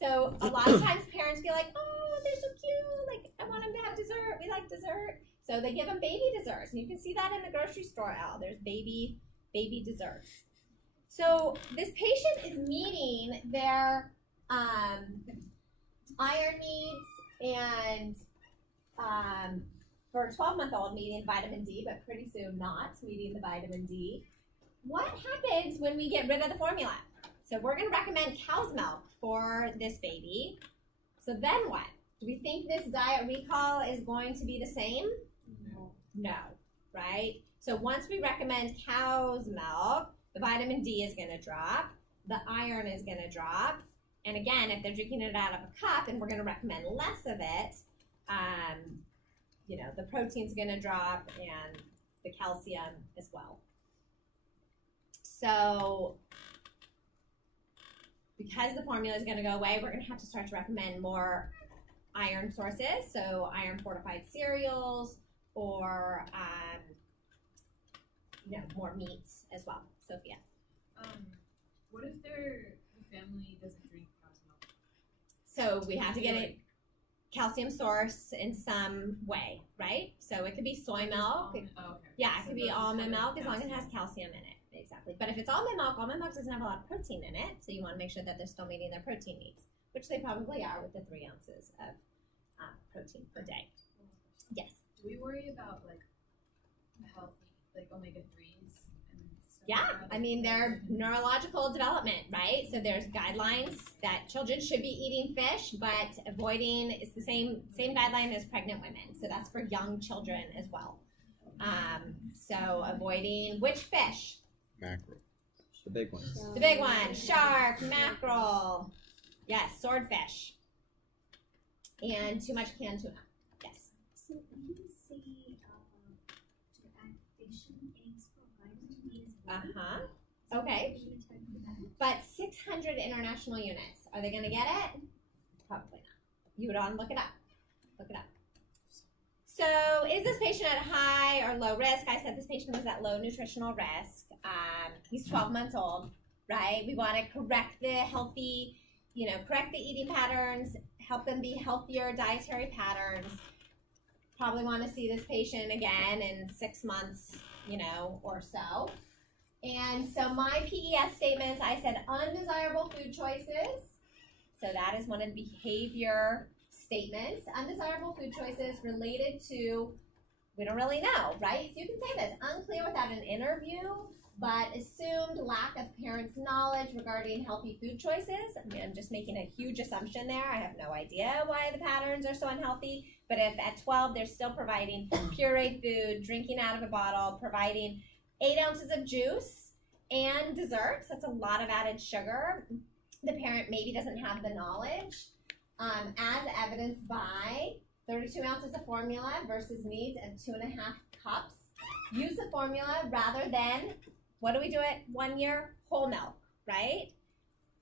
So a lot of times parents feel like, oh, they're so cute. Like, I want them to have dessert. We like dessert. So they give them baby desserts. And you can see that in the grocery store aisle. There's baby desserts. So this patient is meeting their iron needs and for a 12-month-old meeting vitamin D, but pretty soon not meeting the vitamin D. What happens when we get rid of the formula? So we're going to recommend cow's milk for this baby. So then what? Do we think this diet recall is going to be the same? No, right? So once we recommend cow's milk, the vitamin D is going to drop, the iron is going to drop, and again, if they're drinking it out of a cup and we're going to recommend less of it, the protein's going to drop and the calcium as well. So because the formula is going to go away, we're going to have to start to recommend more iron sources. So iron fortified cereals or, more meats as well. Sophia. What if the family doesn't drink cow's milk? So we have to get a calcium source in some way, right? So it could be soy milk. Okay. Yeah, it could be almond milk as long as it has calcium in it. Exactly. But if it's almond milk doesn't have a lot of protein in it, so you want to make sure that they're still meeting their protein needs, which they probably are with the 3 ounces of protein per day. Yes. Do we worry about healthy, omega-3s? Yeah, I mean, they're neurological development, right? So there's guidelines that children should be eating fish, but avoiding is the same guideline as pregnant women. So that's for young children as well. So avoiding which fish? Mackerel. The big ones. The big one, shark, mackerel, yes, swordfish, and too much canned tuna. Yes. So we can say to add fish and eggs for vitamin D as well. Okay. But 600 international units. Are they going to get it? Probably not. You would want to look it up. Look it up. So is this patient at high or low risk? I said this patient was at low nutritional risk. He's 12 months old. right? We want to correct the healthy, correct the eating patterns, help them be healthier dietary patterns. Probably want to see this patient again in 6 months, or so. And so my PES statements, I said undesirable food choices. So that is one of the behavior statements. Undesirable food choices related to, we don't really know, right? So you can say this, unclear without an interview, but assumed lack of parents' knowledge regarding healthy food choices. I mean, I'm just making a huge assumption there. I have no idea why the patterns are so unhealthy. But if at 12 they're still providing pureed food, drinking out of a bottle, providing 8 ounces of juice and desserts, that's a lot of added sugar. The parent maybe doesn't have the knowledge, as evidenced by 32 ounces of formula versus needs of 2.5 cups. Use the formula rather than, what do we do at 1 year? Whole milk, right?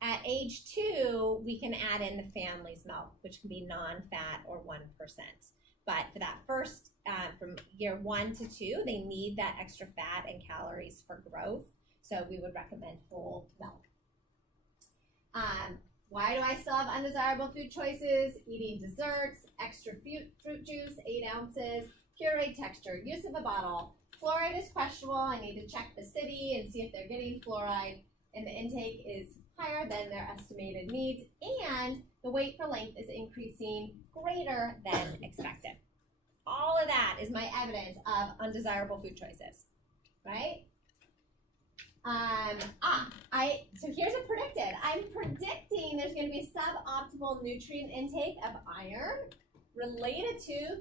At age 2, we can add in the family's milk, which can be non-fat or 1%. But for that first, from year 1 to 2, they need that extra fat and calories for growth. So we would recommend whole milk. Why do I still have undesirable food choices? Eating desserts, extra fruit juice, 8 ounces, pureed texture, use of a bottle. Fluoride is questionable. I need to check the city and see if they're getting fluoride, and the intake is higher than their estimated needs, and the wait for length is increasing greater than expected. All of that is my evidence of undesirable food choices, right? So here's a predicted. I'm predicting there's going to be a suboptimal nutrient intake of iron related to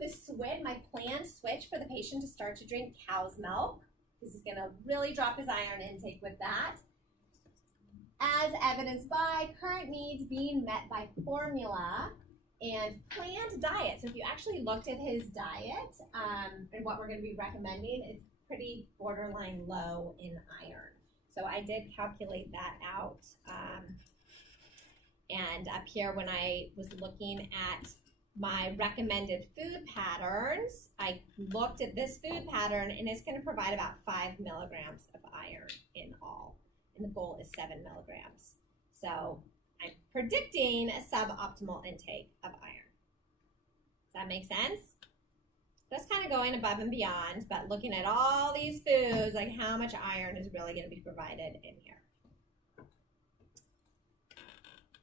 my planned switch for the patient to start to drink cow's milk. This is going to really drop his iron intake with that. As evidenced by current needs being met by formula and planned diet. So if you actually looked at his diet and what we're going to be recommending, it's pretty borderline low in iron. So I did calculate that out. And up here, when I was looking at my recommended food patterns, I looked at this food pattern, and it's going to provide about 5 milligrams of iron in all. And the goal is 7 milligrams. So I'm predicting a suboptimal intake of iron. Does that make sense? Just kind of going above and beyond, but looking at all these foods, like how much iron is really going to be provided in here.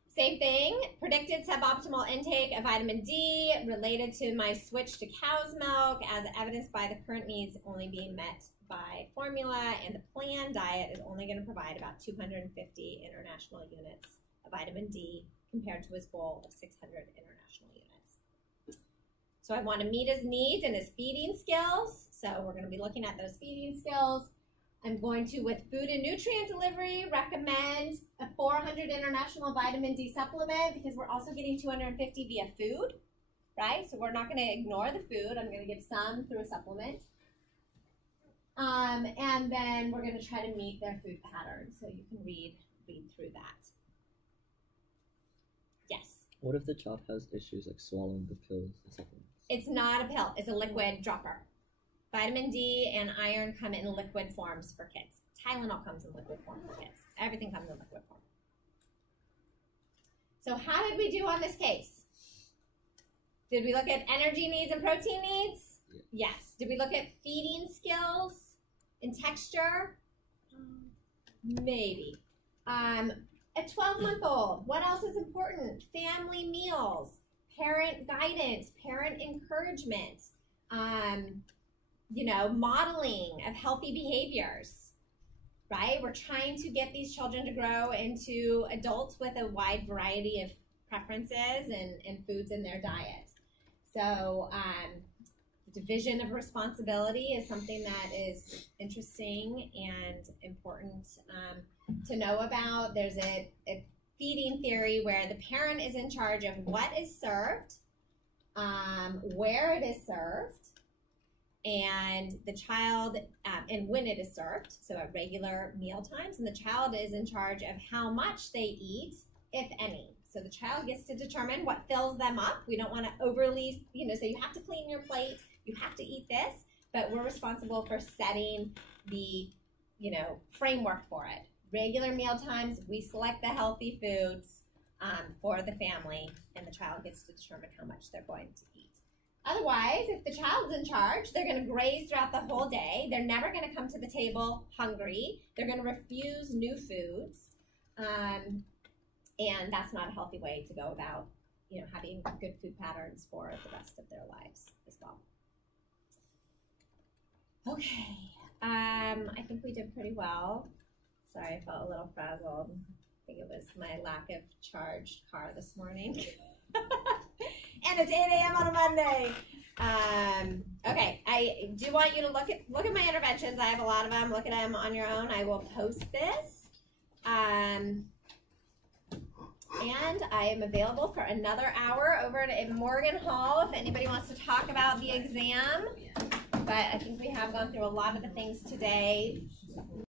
Same thing, predicted suboptimal intake of vitamin D related to my switch to cow's milk, as evidenced by the current needs only being met by formula, and the planned diet is only going to provide about 250 international units of vitamin D compared to his goal of 600 international units. So I want to meet his needs and his feeding skills. So we're going to be looking at those feeding skills. I'm going to, with food and nutrient delivery, recommend a 400 international vitamin D supplement, because we're also getting 250 via food, right? So we're not going to ignore the food. I'm going to give some through a supplement. And then we're going to try to meet their food patterns. So you can read through that. Yes? What if the child has issues like swallowing the pills and supplements? It's not a pill. It's a liquid dropper. Vitamin D and iron come in liquid forms for kids. Tylenol comes in liquid form for kids. Everything comes in liquid form. So how did we do on this case? Did we look at energy needs and protein needs? Yes. Did we look at feeding skills and texture? Maybe. A 12-month-old, what else is important? Family meals, parent guidance, parent encouragement, modeling of healthy behaviors, right? We're trying to get these children to grow into adults with a wide variety of preferences and foods in their diet. So the division of responsibility is something that is interesting and important to know about. There's a feeding theory where the parent is in charge of what is served, where it is served, and the child, and when it is served, so at regular meal times, and the child is in charge of how much they eat, if any. So the child gets to determine what fills them up. We don't want to overly, so you have to clean your plate, you have to eat this, but we're responsible for setting the, framework for it. regular meal times, we select the healthy foods for the family, and the child gets to determine how much they're going to eat. Otherwise, if the child's in charge, they're going to graze throughout the whole day. They're never going to come to the table hungry. They're going to refuse new foods, and that's not a healthy way to go about, having good food patterns for the rest of their lives as well. Okay, I think we did pretty well. Sorry, I felt a little frazzled. I think it was my lack of charged car this morning. And it's 8 a.m. on a Monday. Okay, I do want you to look at my interventions. I have a lot of them. Look at them on your own. I will post this. And I am available for another hour over in Morgan Hall if anybody wants to talk about the exam. But I think we have gone through a lot of the things today.